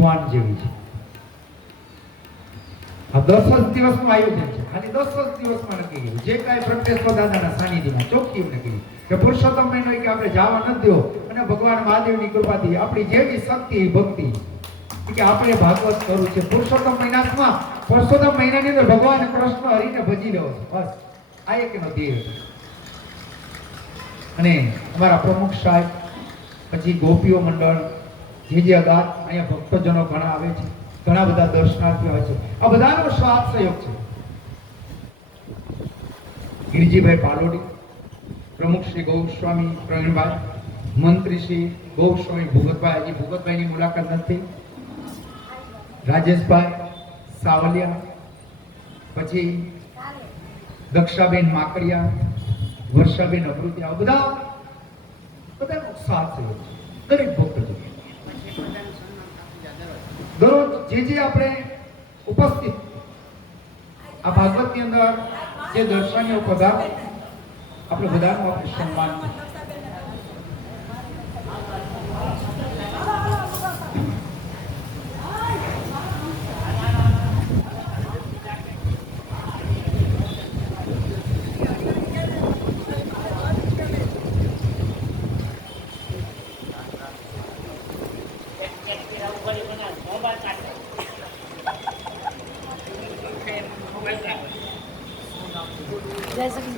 યુવાન જેવી છે. આ 10 જ દિવસનું આયોજન છે, ખાલી 10 જ દિવસમાં નક્કી કર્યું. જે કાંઈ પ્રત્યેશ્વર દાદાના સાનિધ્યમાં ચોખ્ખી એમને કહ્યું કે પુરુષોત્તમ મહિનો કે આપણે જવા નથી દો, અને ભગવાન મહાદેવની કૃપાથી આપણી જેવી શક્તિ ભક્તિ કે આપણે ભાગવત કરવું છે. પુરુષોત્તમ મહિનામાં પુરુષોત્તમ મહિનાની અંદર ભગવાન કૃષ્ણ હરિને ભજી લેવો છે, બસ આ એકનો ધ્યેય. અને અમારા પ્રમુખ સાહેબ, પછી ગોપીઓ મંડળ, જે અગાત અહીંયા ભક્તજનો ઘણા આવે છે, ઘણા બધા દર્શનાર્થીઓ આવે છે. આ બધાનો સાથ સહયોગ છે. ગિરજીભાઈ પાલોડી, પ્રમુખ શ્રી ગૌસ્વામી પ્રવીણભાઈ, મંત્રી શ્રી ગૌસ્વામી ભૂગતભાઈ, હજી ભૂગતભાઈની મુલાકાત નથી, રાજેશભાઈ સાવલિયા, પછી દક્ષાબેન માકડિયા, વર્ષાબેન અમૃતિયા, બધાનો સાથ સહયોગ છે. દરેક ભક્તો દરરોજ જે આપણે ઉપસ્થિત આ ભાગવતની અંદર જે દર્શનીય પદાર્થ આપણે બધાનું આપણે સન્માન जैसे कि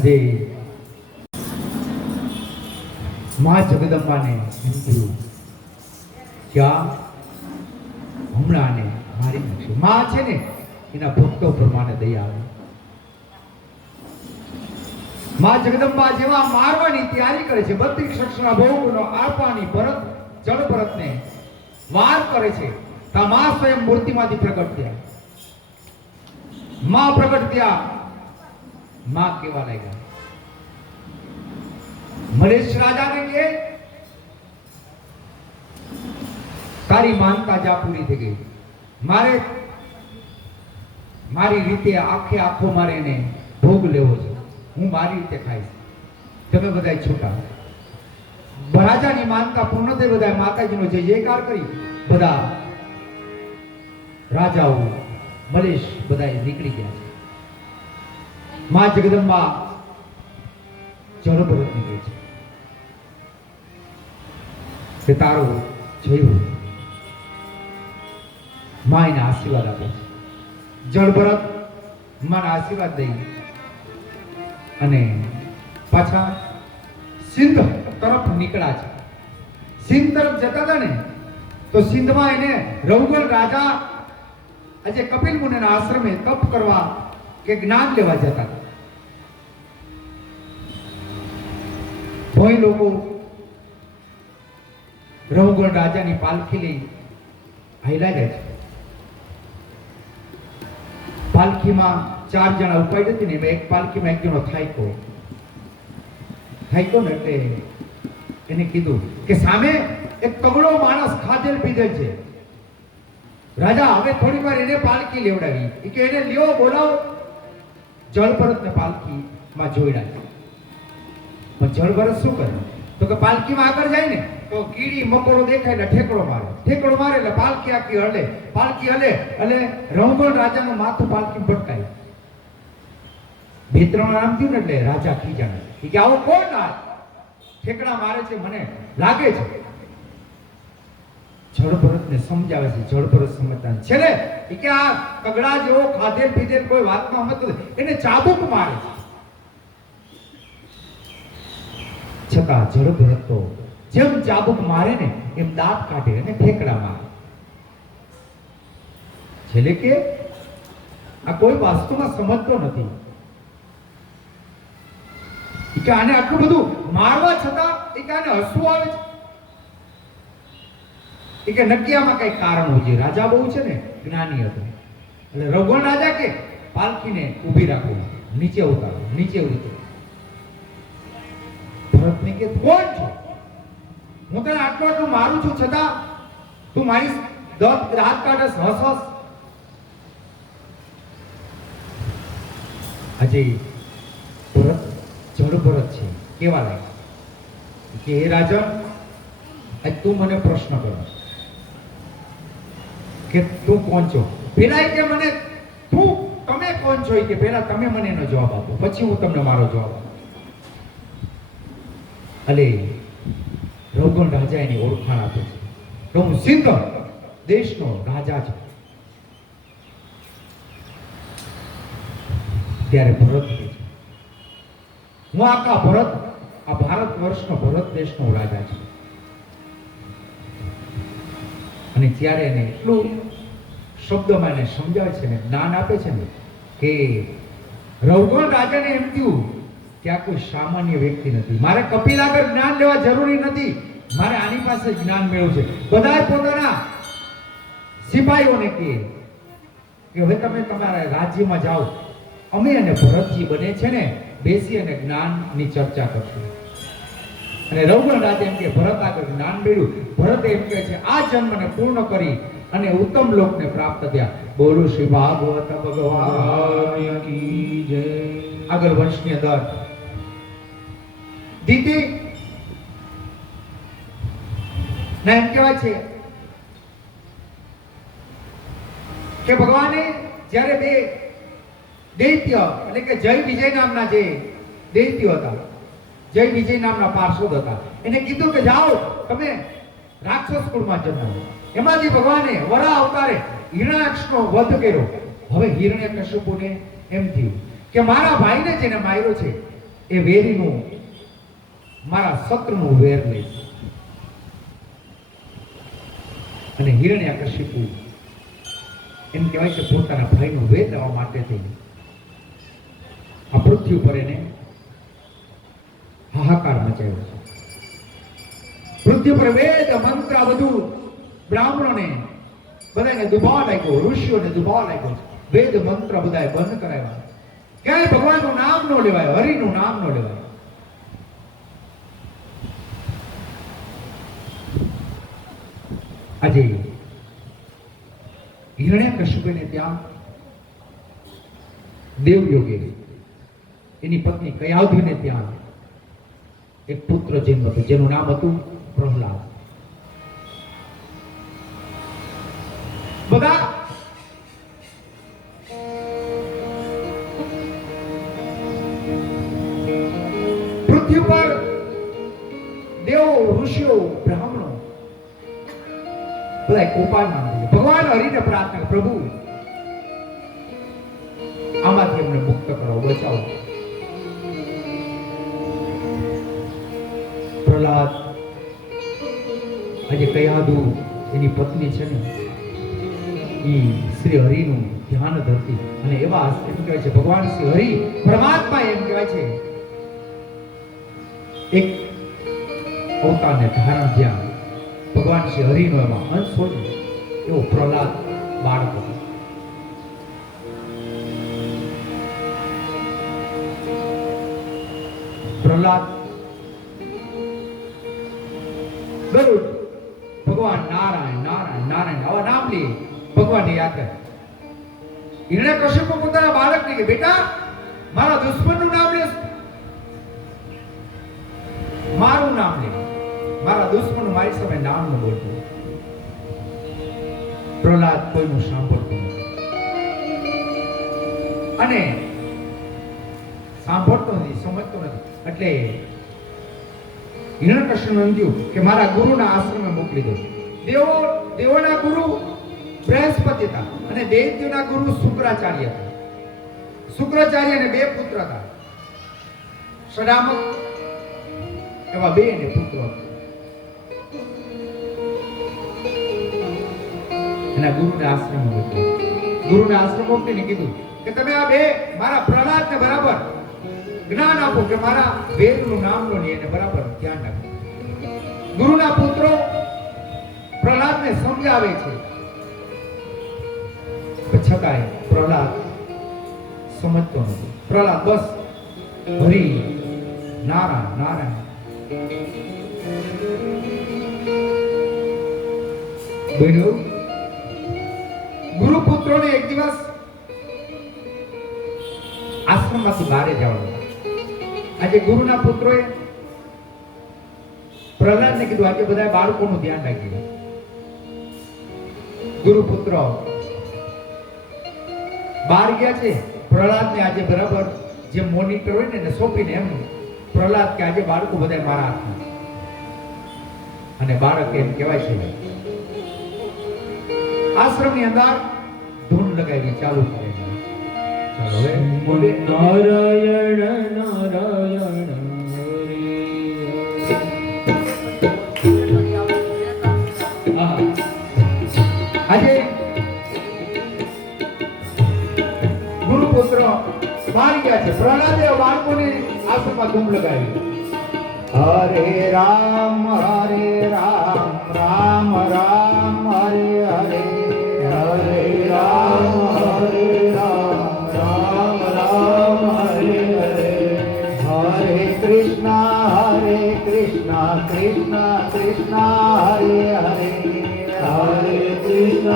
આજે મા જગદંબાને એમ થયું કે આ હમણાં ને મારી નાખશે. મા છે ને એના ભક્તો પ્રમાણે દયા આવે. મા જગદંબા જેવા મારવાની તૈયારી કરે છે, 32 શખ્સના ભોગનો આપવાની ભરત જળ ભરતને વાર કરે છે. તા મા સ્વયં મૂર્તિમાંથી પ્રગટ થયા. મા પ્રગટ થયા. મા કેવા લાગ્યા? મલેશ રાજાને કે તારી માનતા જા પૂરી થઈ ગઈ. મારી રીતે આખો મારે એને ભોગ લેવો છે. હું મારી રીતે ખાઈશ. તમે બધા છૂટા. રાજાની માનતા પૂર્ણ થઈ. બધા માતાજીનો જય જયકાર કરી બધા રાજાઓ મલેશ બધા નીકળી ગયા છે. મા જગદંબા જળભરત નીકળે છે કે તારો જય હો. મા એને આશીર્વાદ આપે છે. જળભરત મારા આશીર્વાદ દઈ અને પાછા સિંધ તરફ નીકળ્યા છે. સિંધ તરફ જતા હતા ને તો સિંધમાં એને રઘુગણ રાજા આજે કપિલ મુનિના આશ્રમે તપ કરવા કે જ્ઞાન લેવા જતા હતા. કોઈ લોકો રઘુગણ રાજાની પાલખી લઈ હાલ્યા જાય છે. પાલખીમાં 4 જણા ઉપાડી હતી ને એમાં એક પાલખીમાં એક જણો થાયકો ને એટલે એને કીધું કે સામે એક તગડો માણસ ખાધેલ પીધેલ છે. રાજા હવે થોડી વાર એને પાલખી લેવડાવી કે એને લ્યો બોલાવો. જળભરતને પાલખીમાં જોડાય. પણ જળભરત શું કરે તો કે પાલખીમાં આગળ જાય ને તો કીડી મકોડો દેખાય એટલે ઠેકડો મારે એટલે પાલખી આખી હલે. પાલખી હલે એટલે રઘુગણ રાજાનું માથું પાલખી ભટકાય. 2-3 નામ થયું ને એટલે રાજા ખીજાણા કે આવો કોણ આ ઠેકડા મારે છે, મને લાગે છે. જળભરતને સમજાવે છે. જળભરત સમજતા છે કે આ કગડા જેવો ખાધેલ પીધેલ કોઈ વાતમાં સમજતો એને ચાબુક મારે છે. છતાં જળભરત તો જેમ ચાબુક મારે ને એમ દાંત કાઢે અને ઠેકડા મારે. છેલ્લે કે આ કોઈ વાસ્તવમાં સમજતો નથી કે આને આટલું બધું મારવા છતાં કે આને હસવું આવે છે કે નક્કી આમાં કઈ કારણ હોય છે. રાજા બહુ છે ને જ્ઞાની હતો એટલે રઘુગણ રાજા કે પાલખીને ઊભી રાખો, નીચે ઉતારો. ભરતને કે કોણ છો? હું તને આટલું મારું છું છતાં તું મારી હાથ કાઢસ, હસસ. આજે ભરત જળભરત છે કેવા લાગે કે હે રાજા આજ તું મને પ્રશ્ન કરો કે તું કોણ છો. પેલા કે મને તમે કોણ છો કે પેલા તમે મને એનો જવાબ આપો, પછી હું તમને મારો જવાબ આપું. અલે રઘુગણ રાજા એની ઓળખાણ આપે છે કે હું સિંધ દેશનો રાજા છું. ત્યારે ભરત કહે છે હું આખા ભરત આ ભારત વર્ષનો ભરત દેશનો રાજા છું. અને ત્યારે એને એટલું શબ્દમાં એને સમજાવે છે ને જ્ઞાન આપે છે ને કે રઘુગણ રાજાને એમ થયું કે આ કોઈ સામાન્ય વ્યક્તિ નથી. મારે કપિલ આગળ જ્ઞાન લેવા જરૂરી નથી. મારે આની પાસે જ્ઞાન મેળવવું છે. બધા પોતાના સિપાહીઓને કહે કે હવે તમે તમારા રાજ્યમાં જાઓ, અમે અને ભરતજી બને છે ને બેસી અને જ્ઞાનની ચર્ચા કરશું. અને રઘુગણ રાજા એમ કે ભરત આગળ જ્ઞાન મેળવ્યું. ભરત એમ કહે છે આ જન્મને પૂર્ણ કરી અને ઉત્તમ લોકને પ્રાપ્ત થયા. બોલો શ્રી ભાગવત ભગવાન કી જય. આગળ વંશની અંદર દીદી ના એમ કહેવાય છે કે ભગવાને જ્યારે બે દૈત્ય એટલે કે જય વિજય નામના જે દૈત્યો હતા, જય વિજય નામના પાર્ષદ હતા, એને કીધું કે જાઓ તમે રાક્ષસ કુળમાં જન્મ. એમાંથી ભગવાને વરા અવતારે હિરણ્યાક્ષનો વધ કર્યો. હવે હિરણ્યકશ્યપુને એમ થયું કે મારા ભાઈને જેને માર્યો છે એ વેરીનું મારા શત્રુનું વેર લઈશ. અને હિરણ્યકશિપુ એમ કહેવાય છે પોતાના ભાઈનું વેર લેવા માટે થઈ આ પૃથ્વી ઉપર એને હાહાકાર મચાવ્યો છે. પૃથ્વી પર વેદ મંત્ર આ બધું બ્રાહ્મણોને બધાને દુબાવ લાગ્યો, ઋષિઓને દુબાવ લાગ્યો. વેદ મંત્ર બધાએ બંધ કરાવ્યા. ક્યાંય ભગવાનનું નામ ન લેવાય, હરિનું નામ ન લેવાય. આજે હિરણ્યકશિપુને ત્યાં દેવયોગે એની પત્ની કયાધુને ત્યાં એક પુત્ર જન્મ હતો જેનું નામ હતું પ્રહલાદ. બધા પૃથ્વી પર દેવો, ઋષિઓ, બ્રાહ્મણો બધા કોપાયમાન થઈ ગયા. ભગવાન હરિને પ્રાર્થના, પ્રભુ આમાંથી અમને મુક્ત કરો, બચાવો. પ્રહલાદ આજે કયાદુ એની પત્ની છે ને એ શ્રી હરિનું ધ્યાન ધરતી અને એવા એમ કહેવાય છે ભગવાન શ્રી હરિ પરમાત્મા એમ કહેવાય છે એક અવતારને ધારણ જ્યાં ભગવાન શ્રી હરિનો એમાં અંશ હોય એવો પ્રહલાદ બાળક હતો. પ્રહલાદ દરરોજ ભગવાન નારાયણ નારાયણ નારાયણ આવા નામ લે, ભગવાનને યાદ કરે. હિરણ્યકશિપુ પોતાના બાળકને કે બેટા મારા દુશ્મનનું નામ લે, મારું નામ લે, મારા દુશ્મન મારી સામે નામ ન બોલતો. પ્રહલાદ કોઈનું સાંભળતો નથી અને સાંભળતો નથી, સમજતો નથી. એટલે હિરણ્યકશિપુને થયું કે મારા ગુરુના આશ્રમે મોકલી દો. દેવોના ગુરુ બૃહસ્પતિ હતા અને દૈત્યોના ગુરુ શુક્રાચાર્ય હતા. શુક્રાચાર્યને બે પુત્ર હતા, સદામક એવા બે ને પુત્રો હતા. એના ગુરુને આશ્રમ મોકલ્યો. ગુરુને આશ્રમ મોકલીને કીધું કે તમે આ બે મારા પ્રહલાદને બરાબર જ્ઞાન આપો કે મારા વેદનું નામ લો ને એને બરાબર ધ્યાન રાખો. ગુરુના પુત્રો પ્રહલાદને સમજાવે છે, છતાંય પ્રહલાદ સમજતો નથી. પ્રહલાદ બસ હરિ નારાયણ નારાયણ. ગુરુપુત્રોને એક દિવસ આશ્રમમાંથી બહાર જવાનું. આજે ગુરુના પુત્રોએ પ્રહલાદને કીધું આજે બધા બાળકોનું ધ્યાન રાખીએ. ગુરુપુત્ર બહાર ગયા છે. પ્રહલાદને આજે બરાબર જે મોનિટર હોય ને એને સોંપીને એમ પ્રહલાદ કે આજે બાળકો બધા મારા હાથમાં. અને બાળક એમ કહેવાય છે આશ્રમની અંદર ધૂન લગાવી ચાલુ કરે છે. ચાલો હવે બોલે નારાયણ નારાયણ આજે ગુરુપુત્ર બહાર ગયા છે. પ્રહલાદે બાળકોને આશ્રમમાં ધૂમ લગાવી. હરે રામ રામ રામ હરે હરે, હરે રામ રામ રામ હરે હરે, હરે કૃષ્ણ કૃષ્ણ કૃષ્ણ હરે હરે, હરે કૃષ્ણ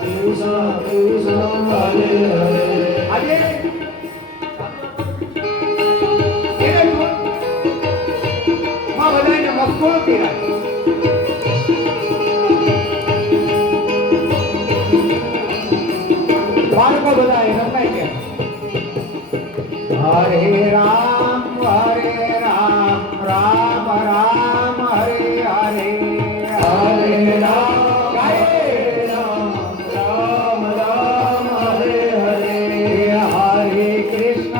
કૃષ્ણ કૃષ્ણ હરે હરે. આજે બધાને મશગુલ કર્યા. બાળકો બધા રમાઈ ગયા. હરે રામ રામ રામ હરે હરે, હરે રામ રામ રામ હરે હરે, હરે કૃષ્ણ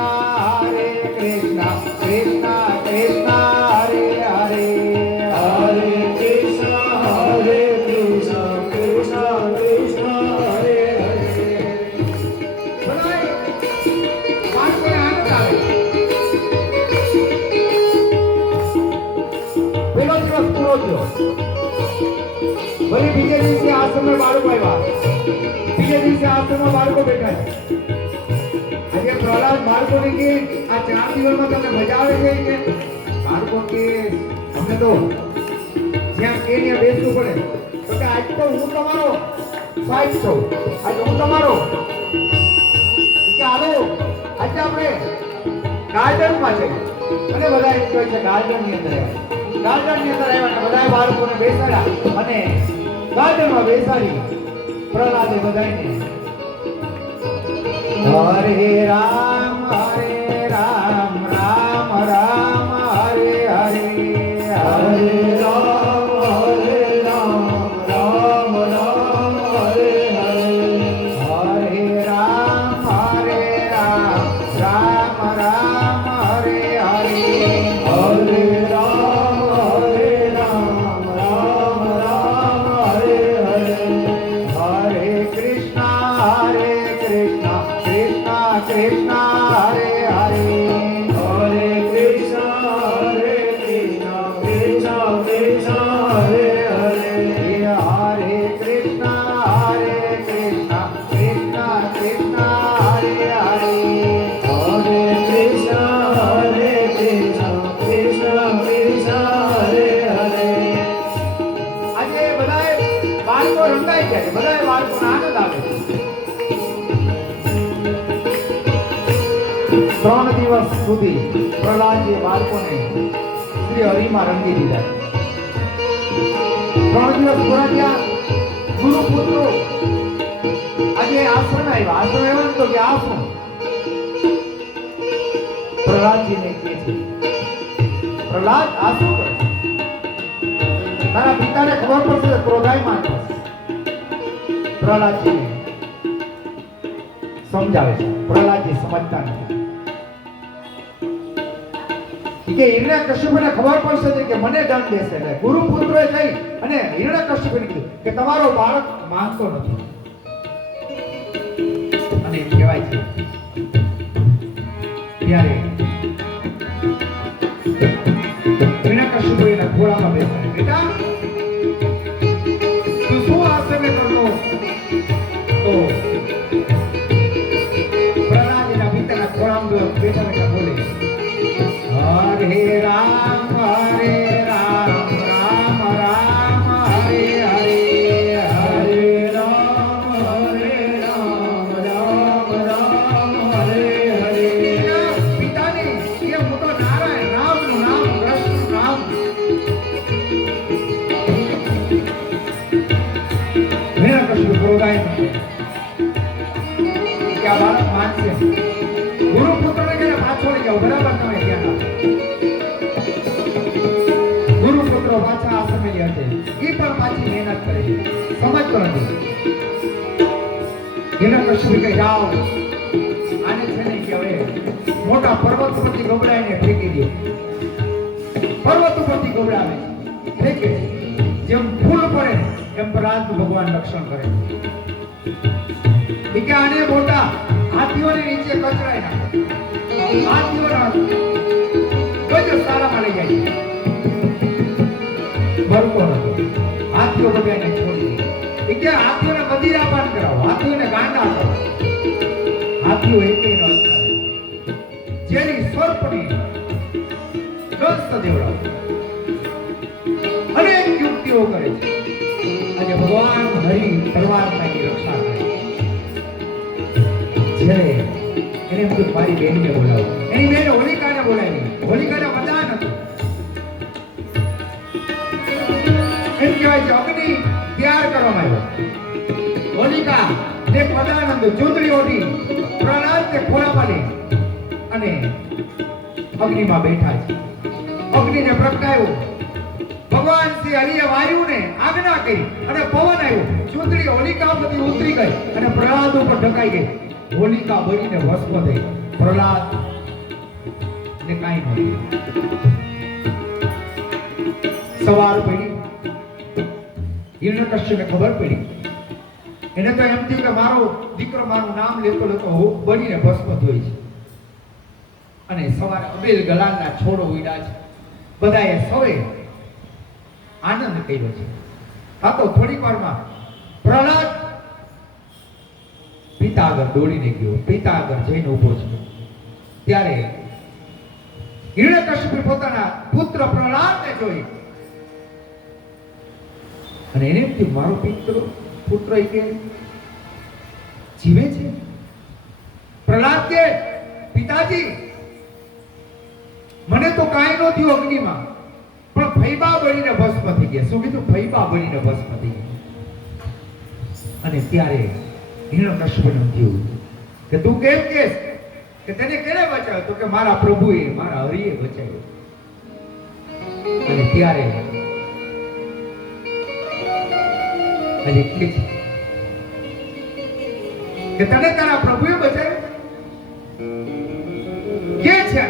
વળી બીજે દિવસે આશ્રમમાં બાળકો આવ્યા. બીજે દિવસે આશ્રમમાં બાળકો બેઠા છે. આજે પ્રહલાદ બાળકોને કે આ 4 દિવસમાં તમને મજા આવે છે કે બાળકો કે અમને તો જ્યાં કે ત્યાં બેસવું પડે. તો કે આજ તો હું તમારો સાહેબ છું, આજે હું તમારો કે હાલો આજે આપણે ગાર્ડનમાં છે. અને બધા એમ કહે છે ગાર્ડનની અંદર આવ્યા. ગાર્ડનની અંદર આવ્યા અને બધા બાળકોને બેસાડ્યા અને ગાર્ડનમાં બેસાડી પ્રહલાદે બધાને હરે રામ રામ રામ હરે હરે હરે રામ રામ રામ હરે હરે હરે રામ રામ રામ હરે હરે હરે રામ રામ હરે હરે હરે કૃષ્ણ કૃષ્ણ હરે હરે હરે કૃષ્ણ કૃષ્ણ હરે હરે હરે કૃષ્ણ કૃષ્ણ કૃષ્ણ હરે હરે હરે કૃષ્ણ કૃષ્ણ હરે હરે. આજે બધાએ બાળકો રંગાઈ ગયા છે. બધાએ બાળકોને આનંદ આવે છે. 3 દિવસ સુધી પ્રહલાદજી બાળકોને શ્રી હરિમાં રંગી દીધા. 3 દિવસ પૂરા થયા. ગુરુ પુત્રો આજે આશ્રમ આવ્યા. આશ્રમ આવ્યા ને તો કે આશ્રમ પ્રહલાદજીને કહે છે પ્રહલાદ આ શું કરે? તારા પિતાને ખબર પડશે કે ક્રોધાયમાન છે. પ્રહલાદજીને સમજાવે છે. પ્રહલાદજી સમજતા નથી કે હિરણ્યકશ્યપને ખબર પડશે કે મને દંડ દેશે. એટલે ગુરુ પુત્રોએ જઈ અને હિરણ્યકશ્યપને કીધું કે તમારો બાળક માંગતો નથી. અને એમ કહેવાય છે ત્યારે હિરણ્યકશ્યપુ એના ખોળામાં બેસાડે. બેટા તું શું આશ્રમે કરતો? તો પ્રહલાદ એના પિતાના ખોળામાં બેઠા બેઠા બોલે હરે રામ રામ રામ હરે હરે હરે રામ રામ રામ હરે હરે. પિતાને કે હું તો નારાયણ રામનું નામ કૃષ્ણ નામ મેરા કશું પ્રોગાય કે આ બાળક માનશે. ગુરુ પુત્રને કે પાછો લઈ જાઓ. બરાબર તમે ધ્યાન આપો. ગુરુ પુત્રો પાછા આશ્રમે ગયા છે. એ પણ પાછી મહેનત કરે છે. સમજતો નથી. હિરણ્યકશ્યપુ કહે જાઓ આને છે ને કે હવે મોટા પર્વત પરથી ગબડાઈને ફેંકી દો. પર્વત ઉપરથી ગબડાવે ફેંકે. જેમ ફૂલ પડે એમ પ્રહલાદનું ભગવાન રક્ષણ કરે. એ કે આને મોટા હાથીઓની નીચે કચરાઈ નાખો. હાથીઓના ગજ સારામાં લઈ જાય. બરકો હતો. હાથીઓ બધાને છોડી દે. એ કે હાથીઓને મદિરાપાન કરાવો. હાથીઓને ગાંડા કરો. હાથીઓ એકેય ન અટકાવે. જેની સર્પની દંશ દેવડાવો. અનેક યુક્તિઓ કરે છે. આજે ભગવાન હરિ પરમાત્માની રક્ષા કરે. જ્યારે એને બધું મારી બેનને બોલાવો. એની બેન હોલિકાને બોલાવી. હોલિકાને વરદાન હતું. એમ કહેવાય છે અગ્નિ તૈયાર કરવામાં આવ્યો. હોલિકા ને વરદાન હતું. ચૂંદડી ઓઢી પ્રહલાદને ખોળામાં લઈ અને અગ્નિમાં બેઠા છે. અગ્નિને પ્રગટાયો. ભગવાન શ્રી હરિએ વાયુને આજ્ઞા કરી અને પવન આવ્યો. ચૂંદડી હોલિકા બધી ઉતરી ગઈ અને પ્રહલાદ ઉપર ઢકાઈ ગઈ. હોલિકા બળીને ભસ્મ થઈ. પ્રહલાદ ને કાંઈ નથી. સવાર પડી. હિરણ્યકશ્યપને ખબર પડી. એને તો એમ થયું કે મારો દીકરો મારું નામ લેતો લેતો બળીને ભસ્મ થઈ છે. અને સવારે અબેલ ગલાલના છોડો ઉડ્યા છે. બધાએ સવે આનંદ કર્યો છે. આ તો થોડીક વારમાં પ્રહલાદ પિતા આગળ દોડીને ગયો, પિતા આગળ જઈને ઊભો છે. ત્યારે હિરણ્યકશિપુ પોતાના પુત્ર પ્રહલાદને જોઈ અને એને એમ થયું, મારો પુત્ર એ કે જીવે છે. પ્રહલાદ કે પિતાજી, મને તો કાંઈ નો થયું અગ્નિમાં, પણ ફૈબા બળીને ભસ્મ થઈ ગયા. શું કીધું? ફૈબા બળીને ભસ્મ થઈ ગયા. અને ત્યારે હિરણ્યકશિપુને થયું કે તું કેમ કહેશ કે તેને કેને બચાવ્યો? તો કે મારા પ્રભુએ, મારા હરિએ બચાવ્યો. અને ત્યારે હજી કે છે કે તને તારા પ્રભુએ બચાવ્યો?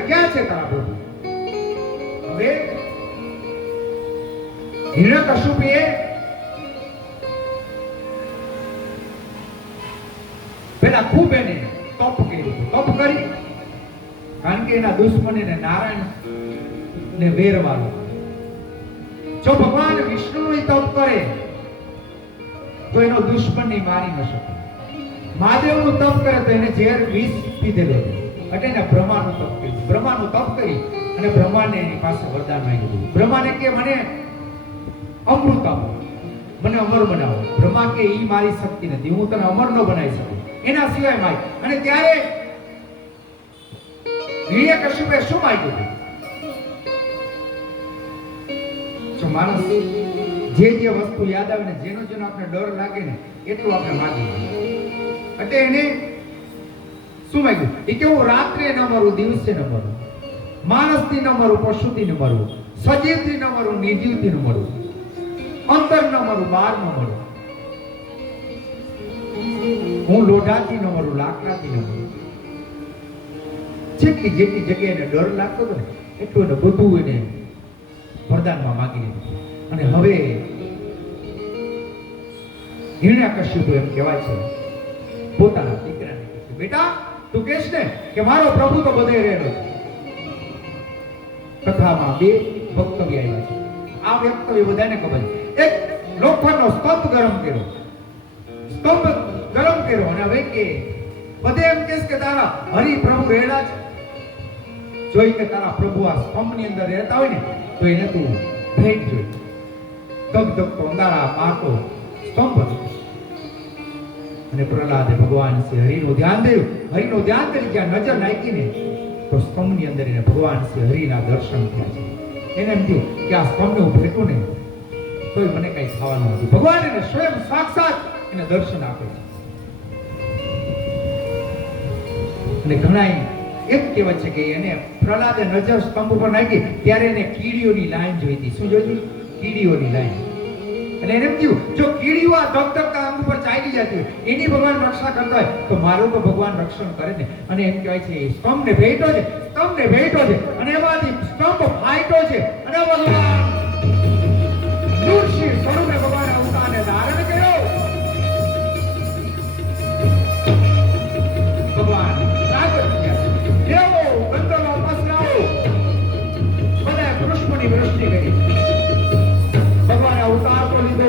ક્યાં છે તારા પ્રભુ? હવે હિરણ્યકશિપુએ પેલા ખૂબ એને તપ કર્યું. તપ કરી, કારણ કે એના દુશ્મન એને નારાયણ ને વેરવાનો. જો ભગવાન વિષ્ણુનું તપ કરે તો એનો દુશ્મનને મારી ન શકે. મહાદેવનું તપ કરે તો એને ઝેર વિષ પીધેલો એટલે એને બ્રહ્માનું તપ કર્યું. બ્રહ્માનું તપ કરી અને બ્રહ્માને એની પાસે વરદાન માંગ્યું. બ્રહ્માને કે મને અમૃત આપો, મને અમર બનાવો. બ્રહ્મા કે ઈ મારી શક્તિ નથી, હું તને અમર ન બનાવી શકું, એના સિવાય માય. અને ત્યારે હિરણ્યકશિપુએ શું માંગ્યું? જો માણસ જે વસ્તુ યાદ આવે ને, જેનો આપણે ડર લાગે ને, એટલું આપણે માંગીએ. એટલે એને શું માંગ્યું? એ કે હું રાત્રે ન મરું, દિવસે ન મરું, માણસથી ન મરું, પશુથી ન મરું, સજીવથી ન મરું, નિર્જીવથી ન મરું, અંદર ન મરું, બહાર ન મરું, હું લોઢાથી ન મરું, લાકડાથી ન મરું. જેટલી જગ્યાએ એને ડર લાગતો હતો ને, એટલું એને બધું એને વરદાનમાં માગી લીધું. અને હવે હિરણ્યકશિપુ એમ કહેવાય છે પોતાના દીકરાને કહે છે, બેટા તું કહેશ ને કે મારો પ્રભુ તો બધે રહેલો છે. કથામાં બે વક્તવ્ય આવ્યા છે. આ વક્તવ્ય બધાને ખબર છે. એક લોખંડનો સ્તંભ ગરમ કર્યો અને હવે કે બધે એમ કહેશ કે તારા હરિ પ્રભુ રહેલા છે. જોઈ કે તારા પ્રભુ આ સ્તંભની અંદર રહેતા હોય ને, તો એને તું ભેટ જોઈ. ધગધગતો અંધારા મારતો સ્તંભ હતો. અને પ્રહલાદે ભગવાન શ્રી હરિનું ધ્યાન કર્યું. હરિનું ધ્યાન કરી જ્યાં નજર નાખીને તો સ્તંભની અંદર એને ભગવાન શ્રી હરિના દર્શન થયા છે. એને એમ થયું કે આ સ્તંભને હું ભેટું ને તોય મને કઈ થવાનું નથી. ભગવાન એને સ્વયં સાક્ષાત એને દર્શન આપે છે. અને ઘણા એક કહેવત છે કે એને પ્રહલાદે નજર સ્તંભ ઉપર નાખી ત્યારે એને કીડીઓની લાઈન જોઈ હતી. શું જોઈ? કીડીઓની લાઈન. અને એને એમ થયું જો કીડીઓ આ ધગધગતા અંગ ઉપર ચાલી જતી હોય, એની ભગવાન રક્ષા કરતા હોય, તો મારું તો ભગવાન રક્ષણ કરે ને. અને એમ કહેવાય છે સ્તંભને ભેટો છે, સ્તંભને ભેટો છે, અને એમાંથી સ્તંભ ફાટ્યો છે. અને ભગવાન નૃસિંહ સ્વરૂપે ભગવાન અવતારને ધારણ કર્યો. ભગવાન પ્રાગટ થયા. દેવો ગંધર્વો અપ્સરાઓ બધાએ પુષ્પની વૃષ્ટિ કરી. ભગવાને અવતાર તો લીધો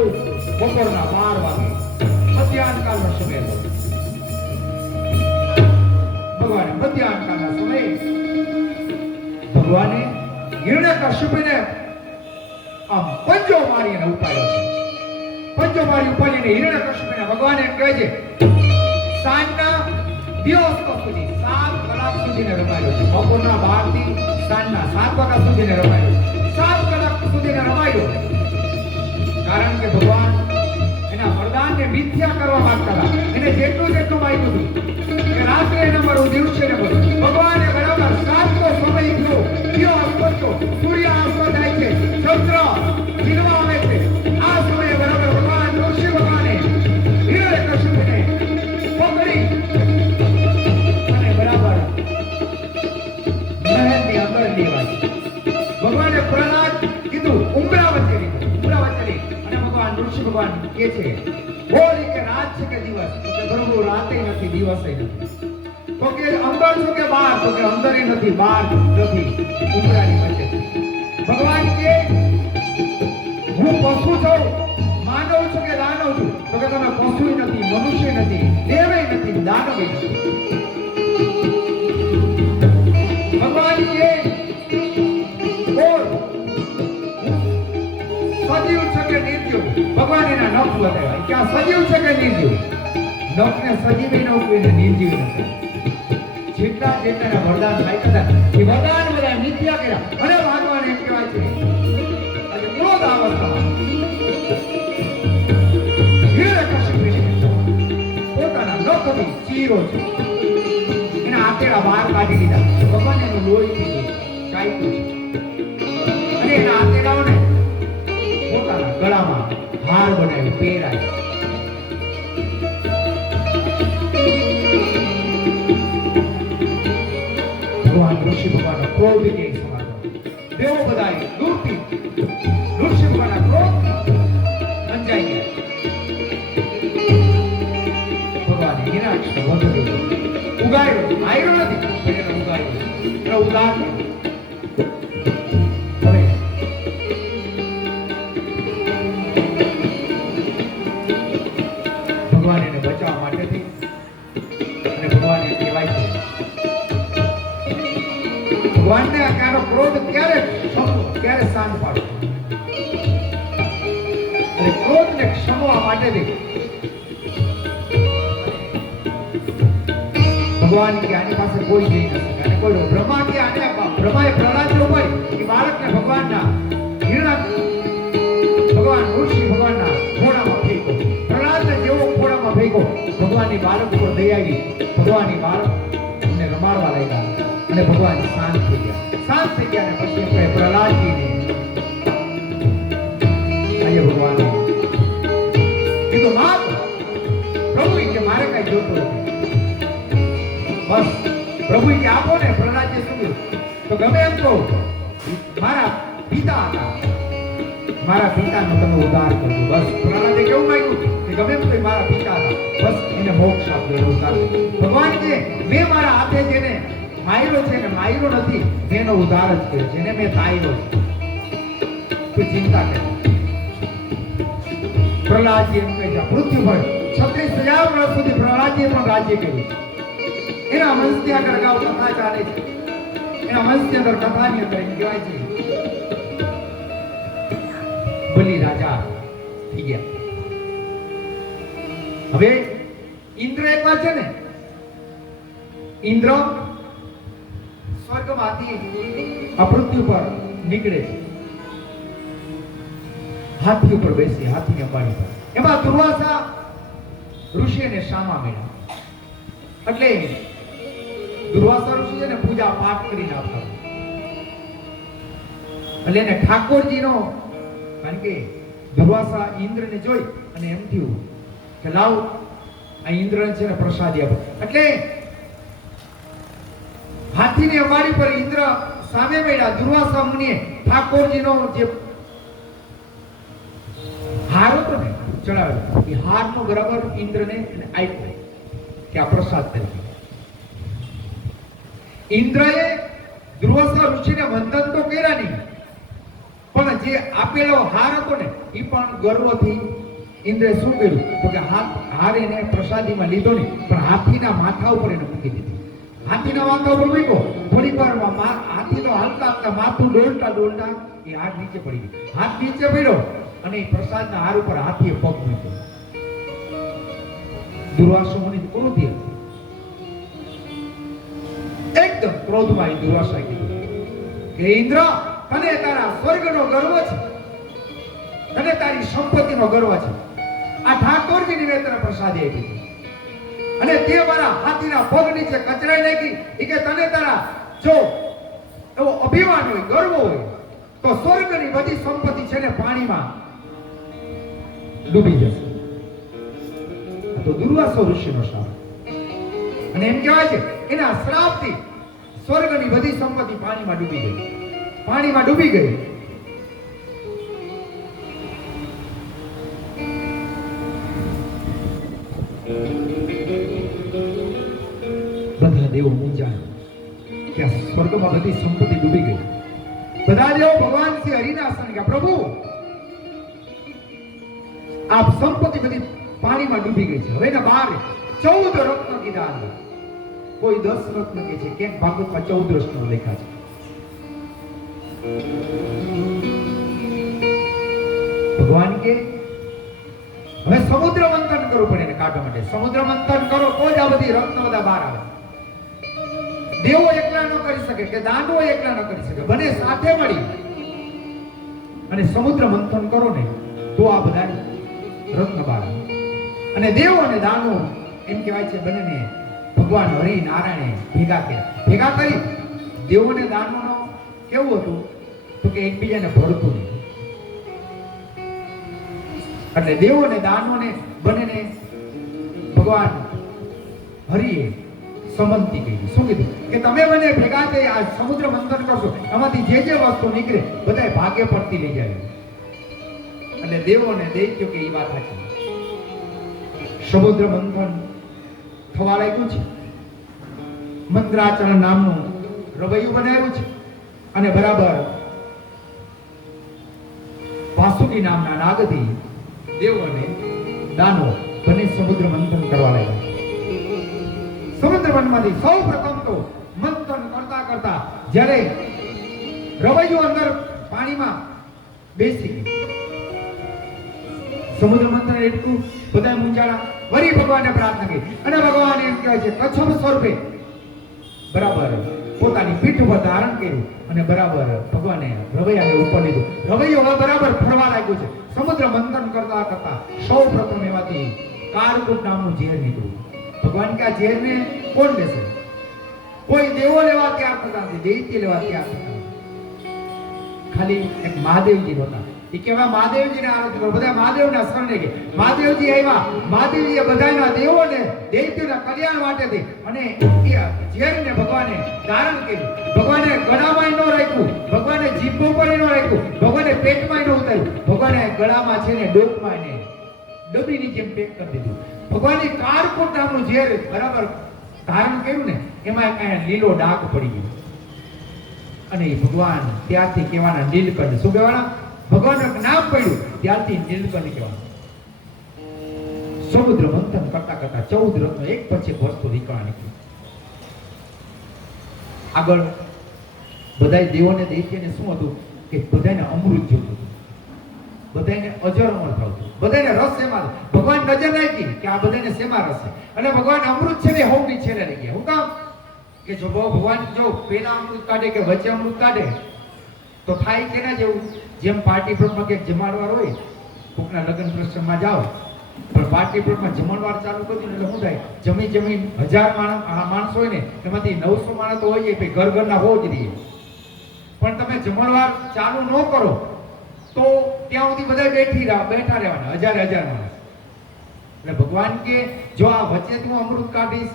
બપોરના 12 વાગે, મધ્યાહન કાળનો સમય હતો. ભગવાને મધ્યાહન કાળના સમયે ભગવાને હિરણ્યકશિપુને આમ પંજો મારીને ઉપાડ્યો છે. પંજો મારી ઉપાડીને હિરણ્યકશિપુને ભગવાને એમ કહે છે સાંજના દિવસ સુધી 7 કલાક સુધીને રમાયો છે. બપોરના 12 થી સાંજના 7 વાગ્યા સુધીને રમાયો. 7 કલાક સુધીને રમાયો. કારણ કે ભગવાન એના વરદાનને મિથ્યા કરવા માંગતા હતા. એને જેટલું માંગ્યું હતું કે રાત્રે ન મરું, દિવસે ન મરું. ભગવાને બરાબર 7નો સમય થયો, દિયો અસ્તો, સૂર્ય અસ્ત થાય છે, ચંદ્ર ખીલવા આવે છે. આ સમયે બરાબર ભગવાન ઋષિ ભગવાને હિરણ્યકશિપુને પકડી અને બરાબર મહેલની અંદર લેવા. ભગવાને પ્રહલાદ કીધું ઉંબરા વચ્ચે લીધું. અને ભગવાન ઋષિ ભગવાન કહે છે બોલી કે રાત છે કે દિવસ? કે પ્રભુ રાતે નથી, દિવસે નથી. તો કે અંદર છો કે બહાર? તો કે અંદર નથી, બહાર નથી, ઉંબરાની વચ્ચે. ભગવાન કે હું પશુ છું, માનવ છું કે દાનવ છું? તો કે તમે પશુ નથી, મનુષ્ય નથી, દેવય નથી, દાનવય નથી. ભગવાન કે બોલ સજીવ છે કે નિર્જીવ? ભગવાન એના નખ બતાવ્યા કે આ સજીવ છે કે નિર્જીવ? નખને સજીવી ન ઉકેલીને નિર્જીવ નથી. જેટલા જેટલા વરદાન આપ્યા હતા એ વરદાન બધા મિથ્યા કર્યા. અને ભગવાન એમ કહેવાય છે આજે ક્રોધ અવસ્થામાં હિરણ્યકશિપુને પોતાના નખથી ચીરો છે, એના આંતરડા બહાર કાઢી દીધા. ભગવાન એનું લોહી પીધું, ચાખ્યું છે, અને એના આંતરડાઓને પોતાના ગળામાં હાર બનાવ્યો, પહેરાય. ભગવાન ઋષિ ભગવાનનો ક્રોધ કે સમાન દેવો બધા દૂરથી ઋષિ ભગવાનના ક્રોધ અંજાઈ ગયા. ભગવાન હિરણ્યાક્ષ વધુ દીધો, ઉગાડ્યો, આયરો નથી પણ એને ઉગાડ્યો, એનો ઉગાડ હવે ભગવાન એને બચાવવા માટેથી અને ભગવાન એને કહેવાય છે ભગવાનને આનો ક્રોધ ક્યારે શાંત પાડો અને ક્રોધને ક્ષમવા માટે ભગવાન કે આની પાસે કોઈ જઈ ન શકે. અને કોઈ બ્રહ્મા કે આને બ્રહ્માએ પ્રહલાદ હોય કે બાળકને ભગવાનના ભગવાન ઋષિ ભગવાનના ખોળામાં ફેંકો. પ્રહલાદને જેવો ખોળામાં ફેંકો, ભગવાનની બાળક ઉપર દયા આવી, ભગવાનની બાળકને રમાડવા લાગ્યા અને ભગવાન શાંત થઈ ગયા. શાંત થઈ ગયા અને પછી આપણે પ્રહલાદજીને આજે ભગવાન કીધું માત પ્રભુ કે મારે કઈ જોતું નથી, બસ પ્રભુ કે આપો ને. પ્રહલાદજી શું કીધું? તો ગમે એમ કહો, મારા પિતા હતા, મારા પિતાનો તમે ઉદ્ધાર કરજો. બસ પ્રહલાદે કેવું માંગ્યું કે ગમે એમ કહો મારા પિતા હતા, બસ એને મોક્ષ આપજો, એનો ઉદ્ધાર. ભગવાન કે મેં મારા હાથે જેને માયરો છે ને માયરો નથી, એનો ઉદ્ધાર જ કર્યો છે, એને મેં તાયરો છે. તું ચિંતા કર. પ્રહલાદજી એમ કહે છે મૃત્યુ ભય 36,000 વર્ષ સુધી પ્રહલાદજીએ પણ રાજ્ય કર્યું છે. એના વંશની આગળ ગાવ કથા ચાલે છે. એના વંશની અંદર કથાની અંદર એમ કહેવાય છે બલિ રાજા થઈ ગયા. હવે ઇન્દ્ર એકવાર છે ને, ઇન્દ્ર સ્વર્ગમાંથી આ પૃથ્વી પર નીકળે છે, હાથી ઉપર બેસી, હાથીને પાણી પર. એમાં દુર્વાસા ઋષિને શામા મળ્યા. એટલે દુર્વાસા ઋષિ છે ને પૂજા પાઠ કરીને આપતા, એટલે એને ઠાકોરજીનો, કારણ કે દુર્વાસા ઇન્દ્રને જોઈ અને એમ થયું કે લાવ આ ઇન્દ્રને છે ને પ્રસાદી આપો. એટલે હાથીની અમારી પર ઇન્દ્ર સામે મળ્યા. દુર્વાસા મુનિએ ઠાકોરજીનો જે હાર હતો ને ચડાવ્યો, એ હારનો બરાબર ઇન્દ્રને આપ્યો કે આ પ્રસાદ તરીકે. ઇન્દ્રએ દુર્વાસા ઋષિને વંદન તો કર્યા નહીં, પણ જે આપેલો હાર હતો ને એ પણ ગર્વથી ઇન્દ્રએ શું કર્યું તો કે હાર એને પ્રસાદીમાં લીધો નહીં, પણ હાથીના માથા ઉપર એને મૂકી દીધી. હાથીના માથા ઉપર મૂક્યો, થોડી વારમાં હાથીનો હાલતા હાલતા માથું ડોલતા ડોલતા એ હાર નીચે પડી ગઈ. હાથ નીચે પડ્યો અને એ પ્રસાદના હાર ઉપર હાથીએ પગ મૂક્યો. દુર્વાસા મુનિ ક્રોધી હતી, એકદમ ક્રોધમાં એ દુર્વાસા કીધું કે ઇન્દ્ર, તને તારા સ્વર્ગનો ગર્વ છે, તને તારી સંપત્તિનો ગર્વ છે. આ ઠાકોરજીની મેં તને પ્રસાદી આપી અને તે મારા હાથીના પગ નીચે કચરાઈ નાખી. એ કે તને તારા જો એવો અભિમાન હોય, ગર્વ હોય, તો સ્વર્ગની બધી સંપત્તિ છે ને પાણીમાં ડૂબી જશે. તો દુર્વાસા ઋષિનો શ્રાપ, અને એમ કહેવાય છે એના શ્રાપથી સ્વર્ગની બધી સંપત્તિ પાણીમાં ડૂબી ગઈ, પાણીમાં ડૂબી ગઈ. બધા દેવો મૂંઝાયા કે સ્વર્ગમાં બધી સંપત્તિ ડૂબી ગઈ. બધા દેવો ભગવાન શ્રી હરિના આસન ગયા, પ્રભુ આ સંપત્તિ બધી પાણીમાં ડૂબી ગઈ છે. હવે એના 12 રત્ન કીધા અંદર. કોઈ 10 રત્ન કે છે, કેમ ભાગવતમાં 14 રત્નો લખ્યા છે. ભગવાન કે હવે સમુદ્ર મંથન કરવું પડે એને કાઢવા માટે. સમુદ્ર મંથન કરો તો જ આ બધી રત્ન બધા બહાર આવે. દેવો એકલા ન કરી શકે કે દાનવો એકલા ન કરી શકે, બંને સાથે મળી અને સમુદ્ર મંથન કરો ને તો આ બધા રત્ન બહાર આવે. અને દેવો અને દાનવો એમ કહેવાય છે બંનેને ભગવાન હરિ નારાયણે ભેગા કરી. દેવો અને દાનવોનો કેવું હતું તો કે એકબીજાને ભળતું નહીં. એટલે દેવો અને દાનવોને બંનેને ભગવાન હરિએ સંમતિ કરી. શું કીધું કે તમે બંને ભેગા થઈ આ સમુદ્ર મંથન કરશો, એમાંથી જે વસ્તુ નીકળે બધા ભાગે પડતી લઈ જાય. એટલે દેવો અને દૈત્યો કે એ વાત સાચી. સમુદ્ર મંથન થવા લાગ્યું છે. મંત્રાચરણ નામનું રવૈયું બનાવ્યું છે અને બરાબર વાસુકી નામના નાગથી દેવ અને દાનો બંને સમુદ્ર મંથન કરવા લાગ્યા. સમુદ્ર મંથનમાંથી સૌ પ્રથમ તો મંથન કરતા જ્યારે રવૈયું અંદર પાણીમાં બેસી ગયું, સમુદ્ર મંથન એટલું બધા મૂંઝાણા. વળી ભગવાનને પ્રાર્થના કરી અને ભગવાન એમ કહેવાય છે કચ્છપ સ્વરૂપે બરાબર પોતાની પીઠ ઉપર ધારણ કર્યું અને બરાબર ભગવાને રવૈયાને ઉપર લીધું. રવૈયો હવે બરાબર ફરવા લાગ્યું છે. સમુદ્ર મંથન કરતા સૌ પ્રથમ એમાંથી કારકૂટ નામનું ઝેર નીકળ્યું. ભગવાન કે આ ઝેરને કોણ લેશે? કોઈ દેવો લેવા તૈયાર થતા નથી, દૈત્ય લેવા તૈયાર થતા નથી. ખાલી એક મહાદેવજી હતા. એ કેવા મહાદેવજીને આરાધના કરો, બધા મહાદેવના શરણે ગયા. મહાદેવજી આવ્યા. મહાદેવજીએ બધાના દેવોને દૈત્યના કલ્યાણ માટેથી અને ઝેરને ભગવાને ધારણ કર્યું. ભગવાને ગળામાં ન રાખ્યું, ભગવાને જીભ ઉપર ન રાખ્યું, ભગવાને પેટમાં ન ઉતાર્યું, ભગવાને ગળામાં છે ને ડોકમાં ને ડબીની જેમ પેક કરી દીધું. ભગવાનની કારકૂટ નામનું ઝેર બરાબર ધારણ કર્યું ને એમાં કાંઈ લીલો ડાઘ પડી ગયો અને એ ભગવાન ત્યારથી કહેવાના નીલકંઠ. શું કહેવાના? ભગવાનનું નામ પડ્યું ત્યારથી નીલકંઠ કહેવાના. સમુદ્ર મંથન કરતા 14 રત્નો એક પછી એક વસ્તુ નીકળવા નીકળી. આગળ બધાય દેવોને દૈત્યને શું હતું કે બધાને અમૃત જોતું હતું, બધાને અજર અમર થતું, બધાને રસ એમાં. ભગવાન નજર નાખી કે આ બધાને શેમાં રસ છે અને ભગવાન અમૃત છે ને હોવની છેલ્લે લઈ ગયા. હું કામ કે જો ભગવાન જો પેલા અમૃત કાઢે કે વચ્ચે અમૃત કાઢે તો થાય કે ના જેવું જેમ પાર્ટી પ્લોટમાં કે જમાડવાર હોય, કોકના લગ્ન પ્રસંગમાં જાઓ પણ પાર્ટી પ્લોટમાં જમણવાર ચાલુ કરી દીધું એટલે શું થાય? જમીન 1000 માણસ હોય ને એમાંથી 900 માણસ તો હોય છે ઘરના હોવ જ રહીએ. પણ તમે જમણવાર ચાલુ ન કરો તો ત્યાં સુધી બધા બેઠા રહેવાના 1000 માણસ. એટલે ભગવાન કે જો આ વચ્ચે હું અમૃત કાઢીશ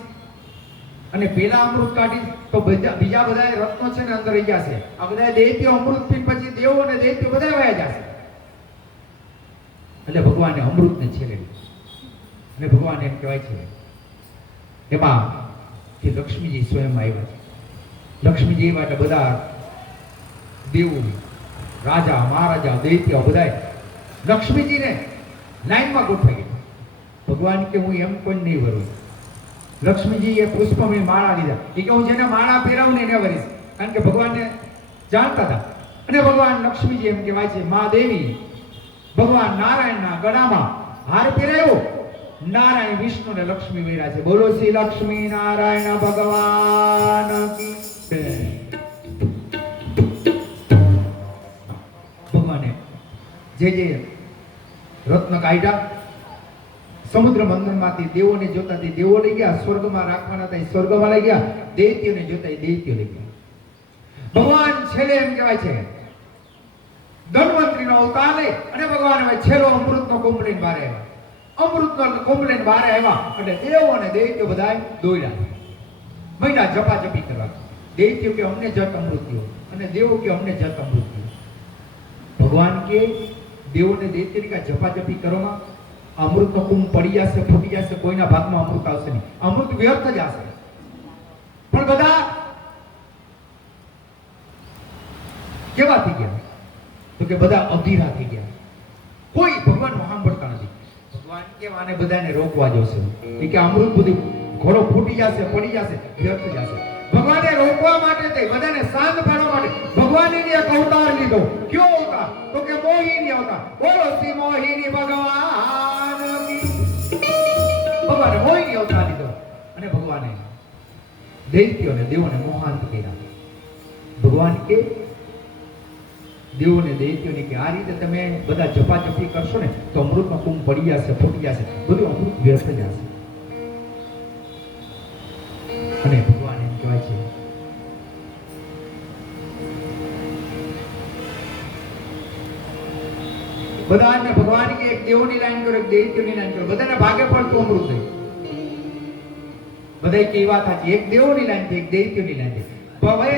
અને પેલા અમૃત કાઢીશ તો બીજા બધા રત્નો છે ને અંદર રહી જશે. આ બધા દૈત્યો અમૃત પી પછી દેવો અને દૈત્યો બધા વયા જશે. એટલે ભગવાને અમૃતને છેલ્લે અને ભગવાન એમ કહેવાય છે એમાં કે લક્ષ્મીજી સ્વયં આવ્યા છે. લક્ષ્મીજી આવ્યા એટલે બધા દેવો, રાજા, મહારાજા, દૈત્યો બધા લક્ષ્મીજીને લાઈનમાં ગોઠવાઈ ગયા. ભગવાન કે હું એમ કોઈ નહીં વરું. લક્ષ્મીજીએ પુષ્પમની માળા લીધા. એ કે હું જેને માળા પહેરાવું ને એને વરીશ, કારણ કે ભગવાનને જાણતા હતા. અને ભગવાન લક્ષ્મીજી એમ કહેવાય છે મહાદેવી ભગવાન નારાયણના ગળામાં હાર પહેરાયો. નારાયણ વિષ્ણુ ને લક્ષ્મી વેરા છે. બોલો શ્રી લક્ષ્મી નારાયણ ભગવાન કી જય. ભગવાને જે રત્ન કાઢ્યા સમુદ્ર મંથનમાંથી દેવોને જોતા દેવો લઈ ગયા, સ્વર્ગમાં રાખવાના હતા સ્વર્ગમાં લઈ ગયા, દૈત્યોને જોતા દૈત્યો લઈ ગયા. ભગવાન છેલ્લે એમ કહેવાય છે ધન્વંતરીનો અવતાર લે અને ભગવાન હવે છેલ્લો અમૃતનો કુંભ લઈને બહાર આવ્યા. અમૃતનો કુંભ લઈને બહાર આવ્યા એટલે દેવો અને દૈત્યો બધા દોડ્યા મહિના જપાજપી કરવા. દૈત્યો કે અમને જત અમૃત દો અને દેવો કે અમને જત અમૃત દો. ભગવાન કે દેવો ને દૈત્યની કા જપાજપી કરવામાં અમૃતનો કુંભ પડી જશે, ફૂટી જશે, કોઈના ભાગમાં અમૃત આવશે નહીં, અમૃત વ્યર્થ જ હશે. પણ બધા કેવા થઈ ગયા તો કે બધા અધીરા થઈ ગયા. કોઈ ભગવાન સાંભળતા નથી. ભગવાન કે આને બધાને રોકવા જોશે એ કે અમૃત બધી ઘોડો ફૂટી જશે, પડી જશે, વ્યર્થ જશે. ભગવાને રોકવા માટે તે બધાને શાંત પાડવા માટે ભગવાને એક અવતાર લીધો. કયો અવતાર? તો કે મોહિની અવતાર. બોલો શ્રી મોહિની ભગવાન કી. ભગવાને મોહિની અવતાર લીધો અને ભગવાને દૈત્યોને દેવોને મોહાંત કર્યા. ભગવાન કે દેવોને દૈત્યોને કે આ રીતે તમે બધા જપાજપી કરશો ને તો અમૃતનો કુંભ પડી જશે, ફૂટી જશે, બધું અમૃત વ્યર્થ જશે. અને ભગવાન એમ કહેવાય છે બધાને ભગવાન કે એક દેવોની લાઈન કરો, એક દૈત્યોની લાઈન કરો, બધાને ભાગે પડતું અમૃત થયું. બધા કે વાત સાચી, એક દેવોની લાઈન છે, એક દૈત્યોની લાઈન છે. હવે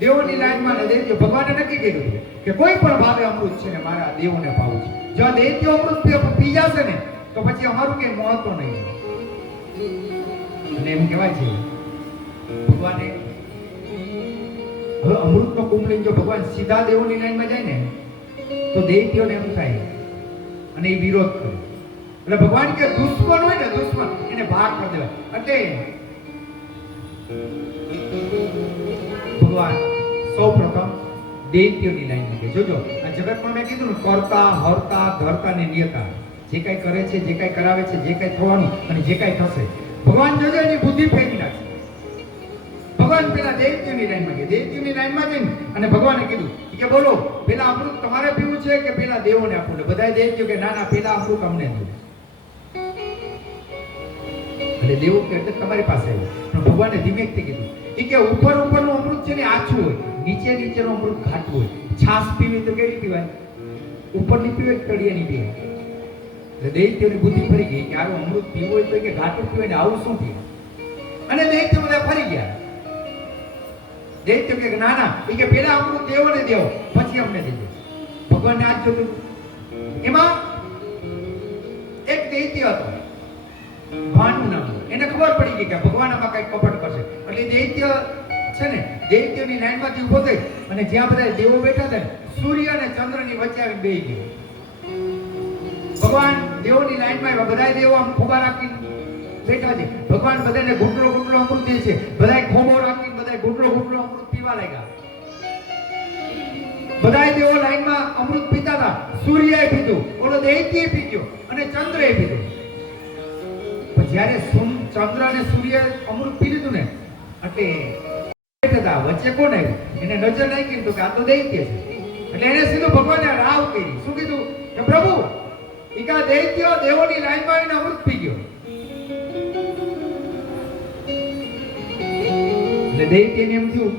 દેવોની લાઈનમાં ને દૈત્ય ભગવાને નક્કી કર્યું કે કોઈ પણ ભાવે અમૃત છે ને મારા દેવોને પાવું છે. જો દૈત્ય અમૃત પી જશે ને તો પછી અમારું કઈ મહત્વ નહીં. અને એમ કહેવાય છે ભગવાને હવે અમૃતનો કુંભ લઈને જો ભગવાન સીધા દેવોની લાઈનમાં જાય ને તો દૈત્યોને એમ થાય અને એ વિરોધ કરે. એટલે ભગવાન કે દુશ્મન હોય ને દુશ્મન એને ભાગ કરી દેવાય. એટલે ભગવાન સૌપ્રથમ દૈત્યોની લાઈનમાં કે જોજો આ જગતમાં મેં કીધું ને કરતા હરતા ધરતા ને નિયતા, જે કઈ કરે છે, જે કઈ કરાવે છે, જે કઈ થવાનું અને જે કઈ થશે ભગવાન જોજો એની બુદ્ધિ ફેંકી નાખશે. ભગવાન પેલા દૈત્યોની લાઈનમાં કે દૈત્યોની લાઈનમાં જઈને અને ભગવાને કીધું કે બોલો પેલા અમૃત તમારે પીવું છે કે પેલા દેવોને આપવું? બધા દૈત્યો કે ના ના પેલા અમૃત અમને દો. એટલે દેવો કે એટલે તમારી પાસે આવ્યો. પણ ભગવાને ધીમેકથી કીધું કે ઉપર ઉપરનું અમૃત છે ને આછું હોય, નીચે નીચેનું અમૃત ઘાટું હોય. છાસ પીવી તો કેવી પીવાય? ઉપરની પીવે કે તળિયાની પીવાય? એટલે દૈત્યોની બુદ્ધિ ફરી ગઈ કે આનું અમૃત પીવું હોય તો કે ઘાટું પીવાય ને આવું શું પીવાય? અને દૈત્યો બધા ફરી ગયા. દૈત્ય કે ના ના એ કે પેલા અમૃત દેવોને દેવો પછી અમને દેજો. ભગવાનને આજ જોતું એમાં એક દૈત્ય હતો ભાનુ નામનો. એને ખબર પડી ગઈ કે ભગવાન આમાં કઈ કપટ કરશે. એટલે દૈત્ય છે ને દૈત્યની લાઈનમાંથી ઊભો થઈ અને જ્યાં બધા દેવો બેઠા હતા ને સૂર્ય અને ચંદ્રની વચ્ચે આવીને બેસી ગયો. ભગવાન દેવોની લાઈનમાં આવ્યા. બધા દેવો આમ ખોબા રાખીને બેઠા છે. ભગવાન બધાને ઘૂંટડો ઘૂંટડો અમૃત દે છે. બધાય ખોબો રાખીને બધાય ઘૂંટડો ઘૂંટડો અમૃત પીવા લાગ્યા. બધાય દેવો લાઈનમાં અમૃત પીતા હતા. સૂર્યએ પીધું, ઓલો દૈત્યએ પીધું અને ચંદ્રએ પીધું. જ્યારે ચંદ્ર અને સૂર્ય અમૃત પી લીધું ને એટલે બેઠા વચ્ચે કોણ આવ્યું? એને નજર નાખી તો કે આ તો દૈત્ય છે. એટલે એને સીધું ભગવાને રાવ કરી. શું કીધું કે પ્રભુ ઈકા દૈત્ય દેવોની લાઈનમાં આવીને અમૃત પી ગયો. એટલે દૈત્યને એમ થયું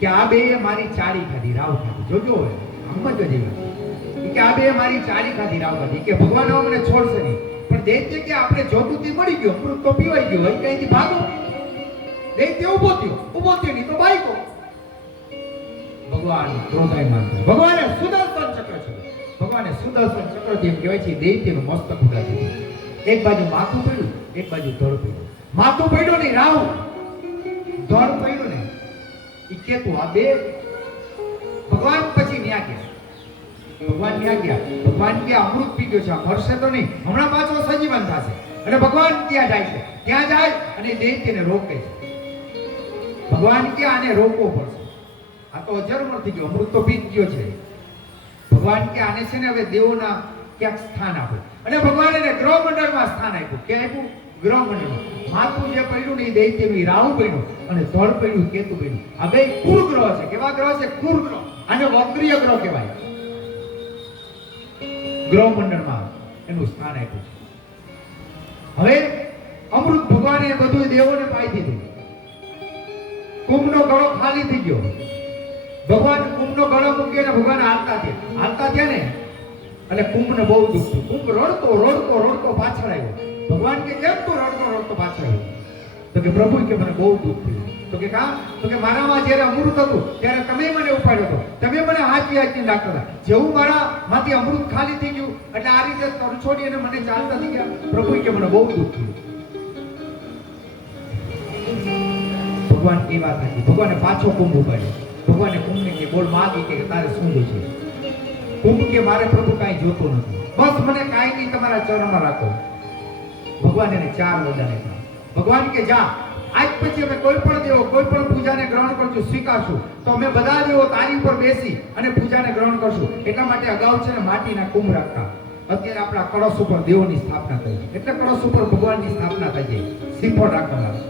કે આ બે મારી ચાળી ખાધી, રાવ ખાધી. જોજો હવે સમજો જેવી કે આ બે મારી ચાળી ખાધી, રાવ ખાધી. કે ભગવાન મને છોડશે નહીં. પણ દૈત્ય કે આપણે જોતું તે મળી ગયો, અમૃત તો પીવાઈ ગયો, અહીં કઈથી ભાગો. દૈત્ય ઊભો થયો નહીં તો ભાગ્યો. ભગવાન ક્રોધાયમાન થયા. ભગવાને સુદર્શન ચક્ર છે. ભગવાને સુદર્શન ચક્ર જેમ કહેવાય છે દૈત્યનું મસ્તક ઉડાડી દીધું. એક બાજુ માથું પડ્યું, એક બાજુ ધડ પડ્યું. માથું પડ્યું નહીં રાવ, ધડ પડ્યું ને ઈ કેતું. આ બે ભગવાન પછી ન્યા ગયા. ભગવાન ત્યાં ગયા. ભગવાન કે અમૃત પી ગયો છે, આ મરશે તો નહીં, હમણાં પાછો સજીવન થશે. અને ભગવાન ત્યાં જાય છે. ત્યાં જાય અને દૈત્યને રોકે છે. ભગવાન કે આને રોકવો પડશે, આ તો અજરમર થઈ ગયો, અમૃત તો પી ગયો છે. ભગવાન કે આને છે ને હવે દેવોના ક્યાંક સ્થાન આપો. અને ભગવાન એને ગ્રહ મંડળમાં સ્થાન આપ્યું. કે આપ્યું? ગ્રહ મંડળમાં. માથું જે પડ્યું ને એ દૈત્યનું રાહુ પડ્યું અને ધડ પડ્યું કેતુ પડ્યું. આ બે કુર ગ્રહ છે. કેવા ગ્રહ છે? કુર ગ્રહ. આને વક્રીય ગ્રહ કહેવાય. ગ્રહ મંડળમાં એનું સ્થાન આપ્યું. હવે અમૃત ભગવાને બધું દેવોને પાઈ દીધું. કુંભનો ગળો ખાલી થઈ ગયો. ભગવાન કુંભનો ગળો મૂકી અને ભગવાન હાલતા થયા ને એટલે કુંભને બહુ દુઃખ થયું. કુંભ રડતો પાછળ આવ્યો. ભગવાન કે કેમ તું રડતો પાછળ આવ્યો? તો કે પ્રભુ કે મને બહુ દુઃખ થયું. તો કે કામ? તો કે મારામાં જ્યારે અમૃત હતું ત્યારે તમે મને ઉપાડ્યો હતો, તમે મને હાચી રાખતા હતા. જેવું મારા માંથી અમૃત ખાલી થઈ ગયું એટલે આ રીતે છોડી અને મને ચાલતા થઈ ગયા. પ્રભુ કે મને બહુ દુઃખ થયું. ભગવાન એ વાત હતી. ભગવાને પાછો કુંભ ઉપાડ્યો. ભગવાને કુંભને કે બોલ માગી કે તારે શું જોઈશે? કુંભ કે મારે પ્રભુ કાંઈ જોતું નથી, બસ મને કાંઈ કાયમી તમારા ચરણમાં રાખો. ભગવાન એને 4 વરદાન આપ્યા. ભગવાન કે જા, આજ પછી અમે કોઈ પણ દેવો, કોઈ પણ પૂજાને ગ્રહણ કરશું, સ્વીકારશું, તો અમે બધા દેવો તારી ઉપર બેસી અને પૂજાને ગ્રહણ કરશું. એટલા માટે અગાઉ છે ને માટીના કુંભ રાખતા. અત્યારે આપણા કળશ ઉપર દેવોની સ્થાપના થઈ, એટલે કળશ ઉપર ભગવાનની સ્થાપના થઈ જાય. શ્રીફળ રાખવામાં આવે.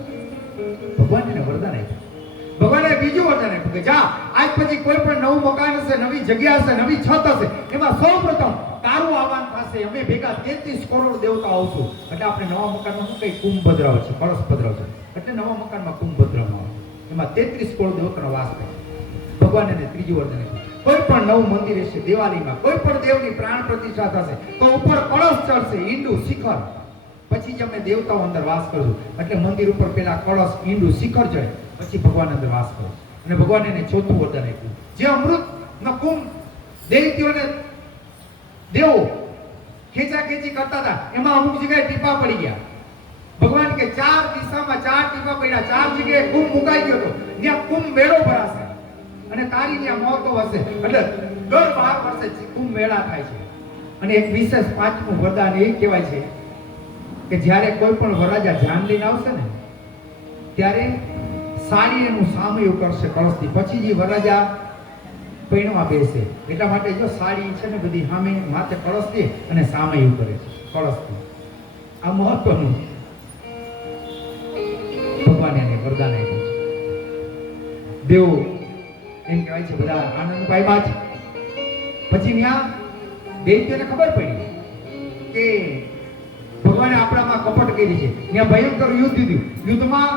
ભગવાન એને વરદાન આપ્યું. ભગવાને બીજું વરદાન આપ્યું કે જા, આજ પછી કોઈ પણ નવું મકાન હશે, નવી જગ્યા હશે, નવી છત હશે, એમાં સૌપ્રથમ તારું આવવાન થશે. અમે ભેગા 33 કરોડ દેવતા આવશું. એટલે આપણે નવા મકાનમાં શું કઈ કુંભ પધરાવ છે, કળશ પધરાવ છે, એટલે નવા મકાનમાં કુંભ પધરાવવામાં આવે. એમાં 33 કરોડ દેવતાનો વાસ થાય. ભગવાન એને ત્રીજું વરદાન આપ્યું. કોઈ પણ નવું મંદિર હશે, દિવાળીમાં કોઈ પણ દેવની પ્રાણ પ્રતિષ્ઠા થશે, તો ઉપર કળશ ચડશે, ઈંડું શિખર. પછી જ અમે દેવતાઓ અંદર વાસ કરશું. એટલે મંદિર ઉપર પેલા કળશ, ઈંડું, શિખર ચડે, પછી ભગવાન અંદર વાસ કરે. અને ભગવાન એને ચોથું વરદાન આપ્યું. જે અમૃતનો કુંભ દૈત્યોને દેવો ખેંચાખેંચી કરતા હતા, એમાં અમુક જગ્યાએ ટીપા પડી ગયા. ભગવાન કે 4 દિશામાં 4 ટીપા પડ્યા, 4 જગ્યાએ કુંભ મુકાઈ ગયો હતો. ત્યાં કુંભ મેળો ભરાશે અને તારી ત્યાં મોતો હશે. એટલે દર 12 વર્ષે કુંભ મેળા થાય છે. અને એક વિશેષ 5મું વરદાન એ કહેવાય છે કે જ્યારે કોઈ પણ વરરાજા ધ્યાન લઈને આવશે ને, ત્યારે સાડી એનું સામયું કરશે કળશથી. પછી જે વરરાજા પૈણમાં બેસે, એટલા માટે જો સાડી છે ને બધી સામે માથે કળશથી અને સામયું કરે છે કળશથી. આ મહત્વનું ભગવાન એને વરદાન આપ્યું છે. દેવ એમ કહેવાય છે બધા આનંદ પામ્યા છે. પછી ત્યાં દૈત્યોને ખબર પડી કે ભગવાને આપણામાં કપટ કરી છે. ત્યાં ભયંકર યુદ્ધ થયું. યુદ્ધમાં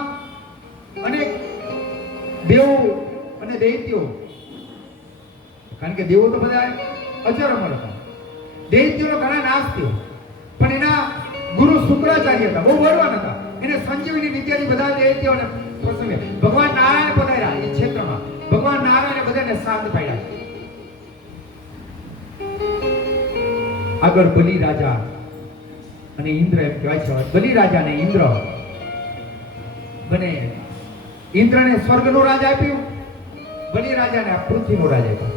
અનેક દેવો અને દૈત્યો, કારણ કે દેવો તો બધા અજરમર હતા, દૈત્યોનો ઘણા નાશ થયો. પણ એના ગુરુ શુક્રાચાર્ય હતા, બહુ બળવાન હતા. એને સંજીવની વિદ્યાથી બધા દૈત્યોને પ્રસંગે ભગવાન નારાયણ પધાર્યા એ ક્ષેત્રમાં. ભગવાન નારાયણે બધાને શાંત પાડ્યા. આગળ બલિ રાજા અને ઇન્દ્ર એમ કહેવાય છે. બલિ રાજા અને ઇન્દ્ર બને, ઇન્દ્રને સ્વર્ગનો રાજ આપ્યું, બલિ રાજાને પૃથ્વીનો રાજ આપ્યો.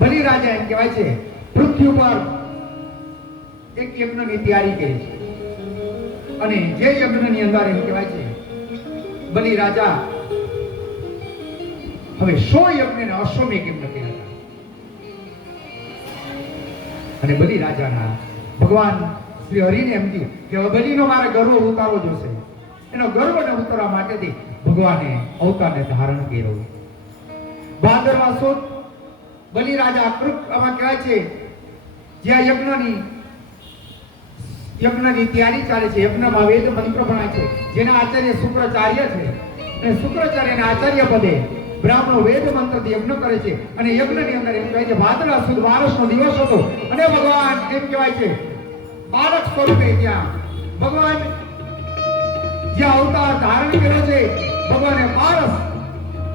બલિ રાજા એમ કહેવાય છે પૃથ્વી ઉપર એક યજ્ઞની તૈયારી કરી છે. અને જે યજ્ઞની અંદર એમ કહેવાય છે બલિ રાજા હવે 100 યજ્ઞને અશ્વમેઘ યજ્ઞ કર્યા હતા. અને બલિ રાજાના ભગવાન શ્રી હરિને એમ કહ્યું કે બલિનો મારે ગર્વ ઉતારવો જોશે. એનો ગર્વને ઉતારવા માટેથી ભગવાને અવતારને ધારણ કર્યો. ભાદરવા સુદ બલિ રાજા આમાં કહેવાય છે જ્યાં યજ્ઞની તૈયારી ચાલે છે. યજ્ઞમાં વેદ મંત્ર ભણાય છે. જેના આચાર્ય શુક્રાચાર્ય છે, અને શુક્રાચાર્યના આચાર્ય પદે બ્રાહ્મણો વેદ મંત્રથી યજ્ઞ કરે છે. અને યજ્ઞની અંદર એમ કહેવાય છે ભાદરવા સુદ 12નો દિવસ હતો. અને ભગવાન એમ કહેવાય છે બાળક સ્વરૂપે ત્યાં ભગવાન જ્યાં અવતાર ધારણ કર્યો છે, ભગવાને પારસ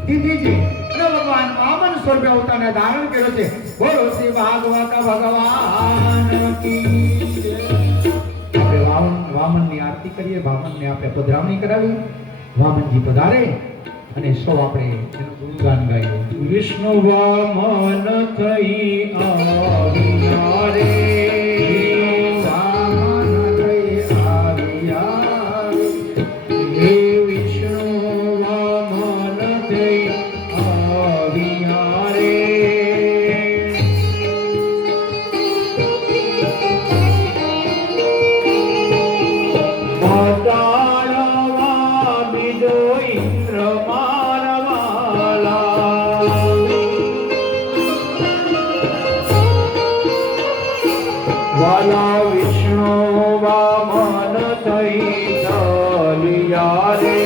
દીધી છે. અને ભગવાન વામન સ્વરૂપે અવતારને ધારણ કર્યો છે. બોલો શ્રી ભાગવત ભગવાન કી જય. આપણે વામનની આરતી કરીએ, વામનને આપણે પધરામણી કરાવી. વામનજી પધારે અને સૌ આપણે એનું ગુણગાન ગાઈએ. વિષ્ણુ વામન થઈ આવ્યા રે, વામન થઈ આવ્યા હે વિષ્ણુ વામન થઈ આવ્યા રે. પાતાળવા બીજો ઇન્દ્ર વાલા વિષ્ણુ વામન થઈ ચાલ્યા રે.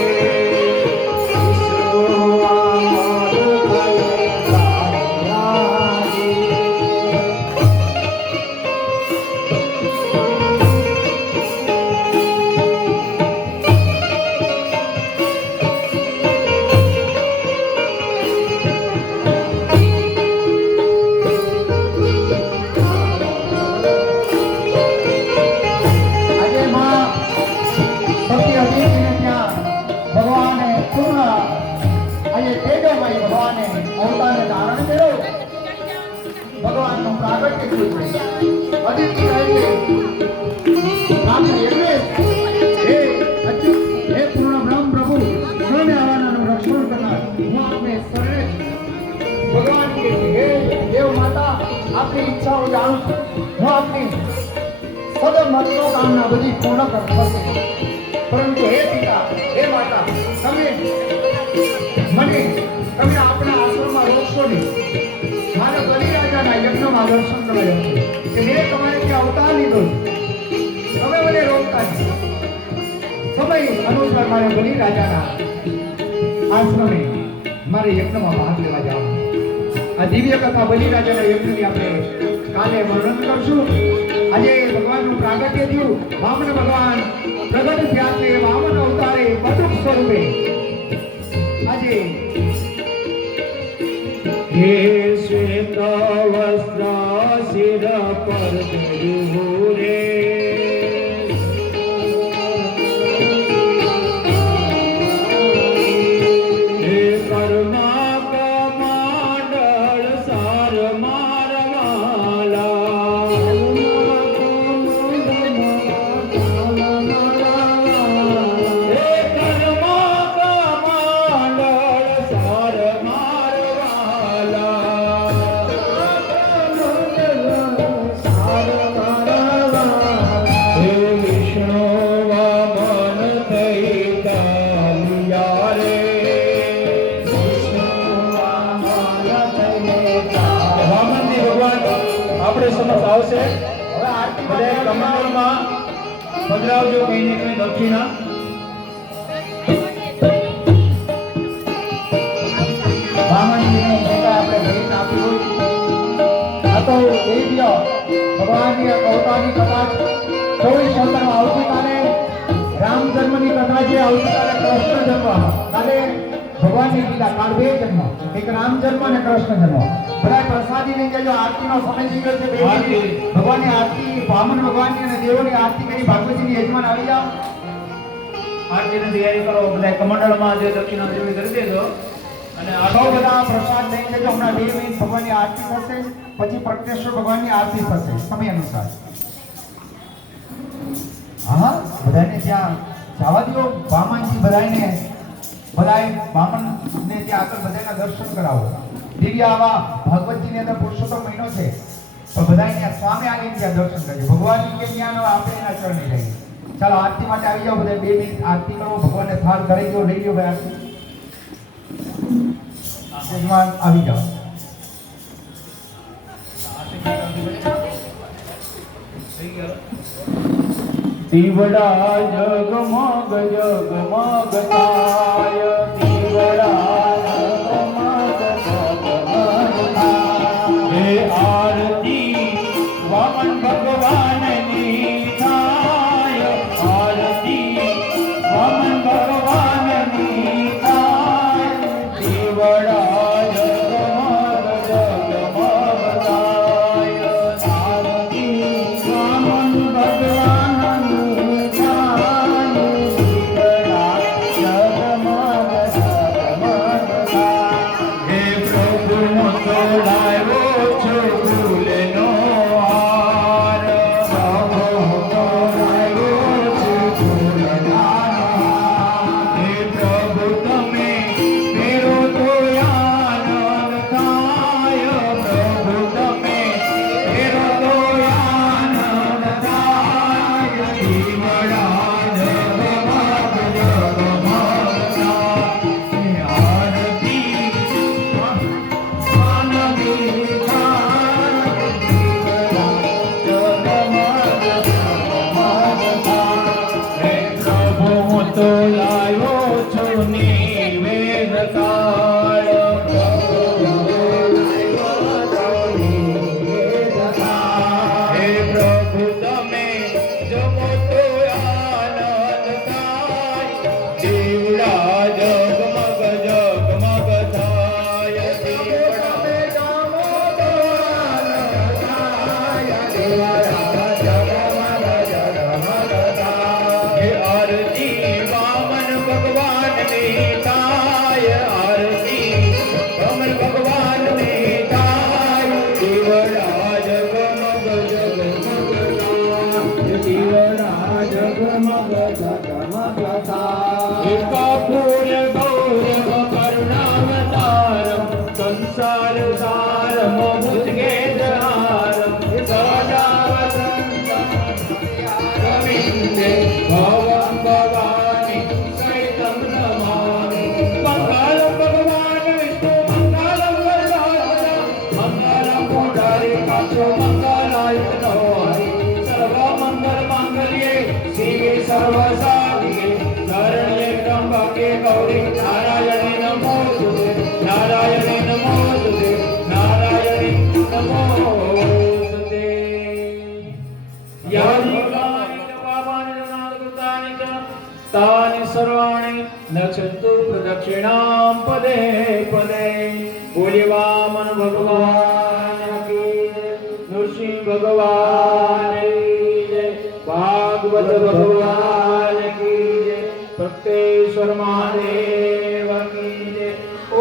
વિષ્ણુ વામન થઈ ચાલ્યા રે. ભગવાનનું પ્રાગટ્ય થયું છે. અદિતિ કહે છે આપની સદ મનોકામના બધી પૂર્ણ કરશે. પરંતુ હે પિતા, હે માતા, તમે આપણા આશ્રમમાં રોકશો નહીં. મારા બલિરાજાના યજ્ઞમાં દર્શન કરાયો છે કે મેં તમારે ત્યાં અવતાર લીધો છે. તમે મને રોકતા નહીં. સમય અનુસાર મારે બલિરાજાના આશ્રમે મારે યજ્ઞમાં ભાગ લેવા જવાનું. આ દિવ્ય કથા બલિરાજાના યજ્ઞની આપણે કાલે વર્ણન કરશું. આજે ભગવાનનું પ્રાગટ્ય થયું. વામન ભગવાન પ્રગટ થયા છે વામન અવતારે બટુક સ્વરૂપે. આજે હે શ્વેત વસ્ત્ર શિર પર ધર્યું રે હે કર્મા કમાંડળ સાર મારવાલા હે કર્મા કમાંડળ સાર આપણે સમક્ષ આવશે. હવે આરતી બધા કમંડળમાં પધરાવજો કઈ ને કઈ દક્ષિણા. વામનજીને જે કાંઈ આપણે ભેટ આપી હોય આ તો દિવ્ય ભગવાનની અવતારની કથા 24 અવતારમાં આવતીકાલે રામ જન્મની કથા છે. આવતીકાલે કૃષ્ણ જન્મ. કાલે ભગવાનની લીલા કાલ 2 જન્મ, એક રામ જન્મ અને કૃષ્ણ જન્મ. બધા પ્રસાદી લઈ જજો. આરતીનો સમય થઈ ગયો છે. ભગવાનની આરતી, વામન ભગવાનની અને દેવોની આરતી કરી. ભાગવતજીની યજમાન આવી જાઓ. આરતીની તૈયારી કરો. બધા કમંડળમાં જે દક્ષિણા દેવી કરી દેજો અને સૌ બધા પ્રસાદ લઈ જજો. હમણાં 2 મિનિટ ભગવાનની આરતી થશે, પછી પ્રજ્ઞેશ્વર ભગવાનની આરતી થશે સમય અનુસાર. હા, બધાને ત્યાં જવા દો. વામનજી બધાને વામનને ત્યાં આગળ બધાના દર્શન કરાવો. દિવ્ય આવા ભાગવતજીની અંદર પુરુષોત્તમ મહિનો છે, તો બધાને ત્યાં સ્વામી આવીને ત્યાં દર્શન કરજો. ભગવાનની કે જ્ઞાન આપણે એના ચરણે રહીએ. ચાલો આરતી માટે આવી જાઓ. બધા 2 મિનિટ આરતી કરો. ભગવાનને થાળ કરી દો. લઈ લો ભાઈ આરતી. યજમાન આવી જાઓ. દીવડા જગમગ જગમગ થાય દીવડા જગમગ જગમગ થાય હે આરતી વામન ભગવાનની થાય આરતી વામન ભગવાનની થાય દીવડા જગમગ જગમગ થાય આરતી વામન ભગવાનની થાય દીવડા જગમગ જગમગ થાય હે પ્રભુ તો લાવ્યો છો ફૂલનો હાર પ્રભુ તો લાવ્યો છો ફૂલનો હાર હે પ્રભુ તમે મેરો તો આનંદ થાય પ્રભુ તમે મેરો તો આનંદ થાય દીવડા જગમગ જગમગ થાય આરતી પ્રભુ તો લાયો છું નિવેદ કાળ હે પ્રભુ તમે જમો તો આનંદ થાય દીવડા જગમગ જગમગ થાય દીવડા હે આરતી વામન ભગવાનની થાય આરતી વામન ભગવાનની થાય દીવડા જગમગ જગમગ થાય દીવડા જગમગ જગમગ થાય ફૂલ ગૌરવ કરુણાવતારમ સંસાર સારમ ભુજગેન્દ્રહારમ સદાવતારમ सर्वसाधिके शरण्ये त्र्यंबके गौरी नारायणे नमोस्तुते नारायणे नमोस्तुते नारायणे नमोस्तुते यानि कामानि च पापानि च नादकृतानि च तानि सर्वाणि नक्षन्तु प्रदक्षिणां पदे पदे बोले वामन भगवान की जय, नृसिंह भगवान की जय, भागवत भगवान की जय, प्रत्येश्वर महादेव की जय।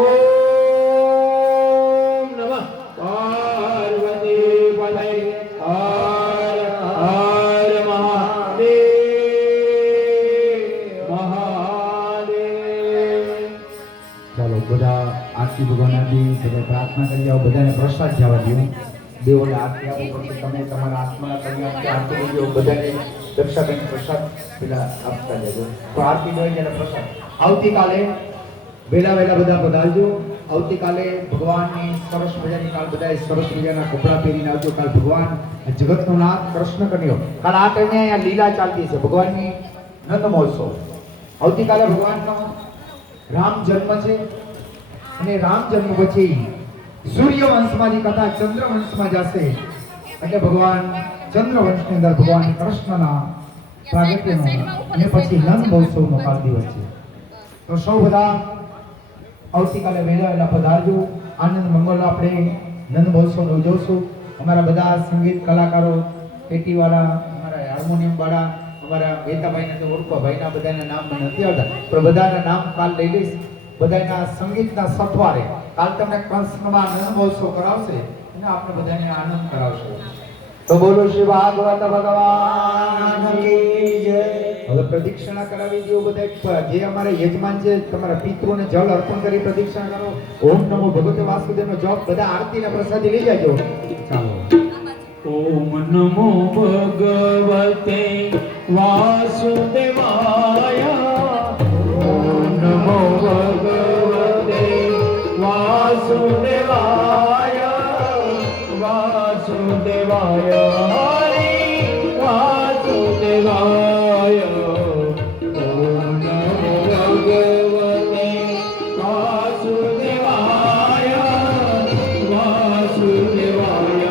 ओम नमः पार्वती पतये हर हर महादेव महादेव। ચાલો બધા આરતી ભગવાન આદિ બધા પ્રાર્થના કરી આવો, બધાને પ્રસાદ જવા દો. દેવોને આરતી આપો પછી તમે તમારા આત્માના કલ્યાણ કે આરતી કરી દો. બધાને દક્ષાબેન પ્રસાદ પેલા આપતા જજો. તો આરતી હોય ત્યારે પ્રસાદ આવતીકાલે વહેલા વહેલા બધા પધારજો. આવતીકાલે ભગવાનની સરસ મજાની કાલ બધાએ સરસ મજાના કપડાં પહેરીને આવજો. કાલ ભગવાન જગતનો નાથ કૃષ્ણ કન્યો કાલ આ ટાઈમે અહીંયા લીલા ચાલતી છે ભગવાનની નંદ મહોત્સવ. આવતીકાલે ભગવાનનો રામ જન્મ છે અને રામ જન્મ પછી સૂર્યવંશમાંથી કથા ચંદ્રવંશમાં જશે એટલે ભગવાન ચંદ્રવંશની અંદર ભગવાન કૃષ્ણના પ્રાગટ્યનો અને પછી નંદ મહોત્સવનો કાલ દિવસ છે. તો સૌ બધા આવતીકાલે વહેલા વહેલા પધારજો. આનંદ મંગળ આપણે નંદ મહોત્સવને ઉજવશું. અમારા બધા સંગીત કલાકારો, પેટીવાળા, અમારા હાર્મોનિયમ વાળા, અમારા વેતાભાઈને તો ઓળખો, ભાઈના બધાના નામ મને નથી આવતા પણ બધાના નામ કાલ લઈ લઈશ. બધાના સંગીતના સથવારે કાલ તમને કંસમાં નંદ મહોત્સવ કરાવશે અને આપણે બધાને આનંદ કરાવશે. તો બોલો શ્રી ભાગવત ભગવાન કી જય. હવે પ્રદક્ષિણા કરાવી દો બધા. જે અમારા યજમાન છે તમારા પિતૃને જળ અર્પણ કરી પ્રદક્ષિણા કરો. ઓમ નમો ભગવતે વાસુદેવનો જપ બધા આરતીના પ્રસાદી લઈ જાજો. ચાલો. ओम नमो भगवते वासुदेवाय ओम नमो भगवते वासुदेवाय वासुदेवाय हरि वासुदेवाय ओम नमो भगवते वासुदेवाय वासुदेवाय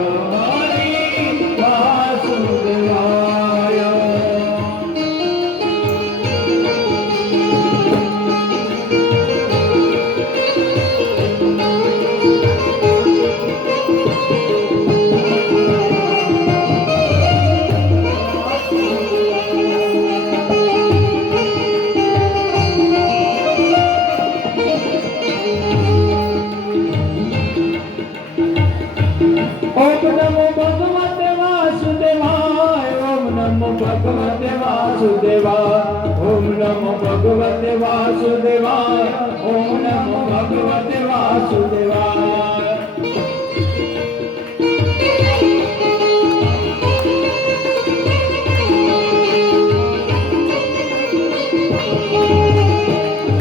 भगवते वासुदेवाय ओम नमो भगवते वासुदेवाय ओम नमो भगवते वासुदेवाय ओम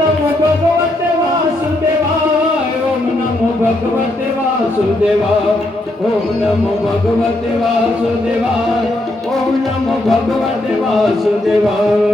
नमो भगवते वासुदेवाय ओम नमो भगवते वासुदेवाय ओम नमो भगवते वासुदेवाय ओम नमो भगवते वासुदेवाय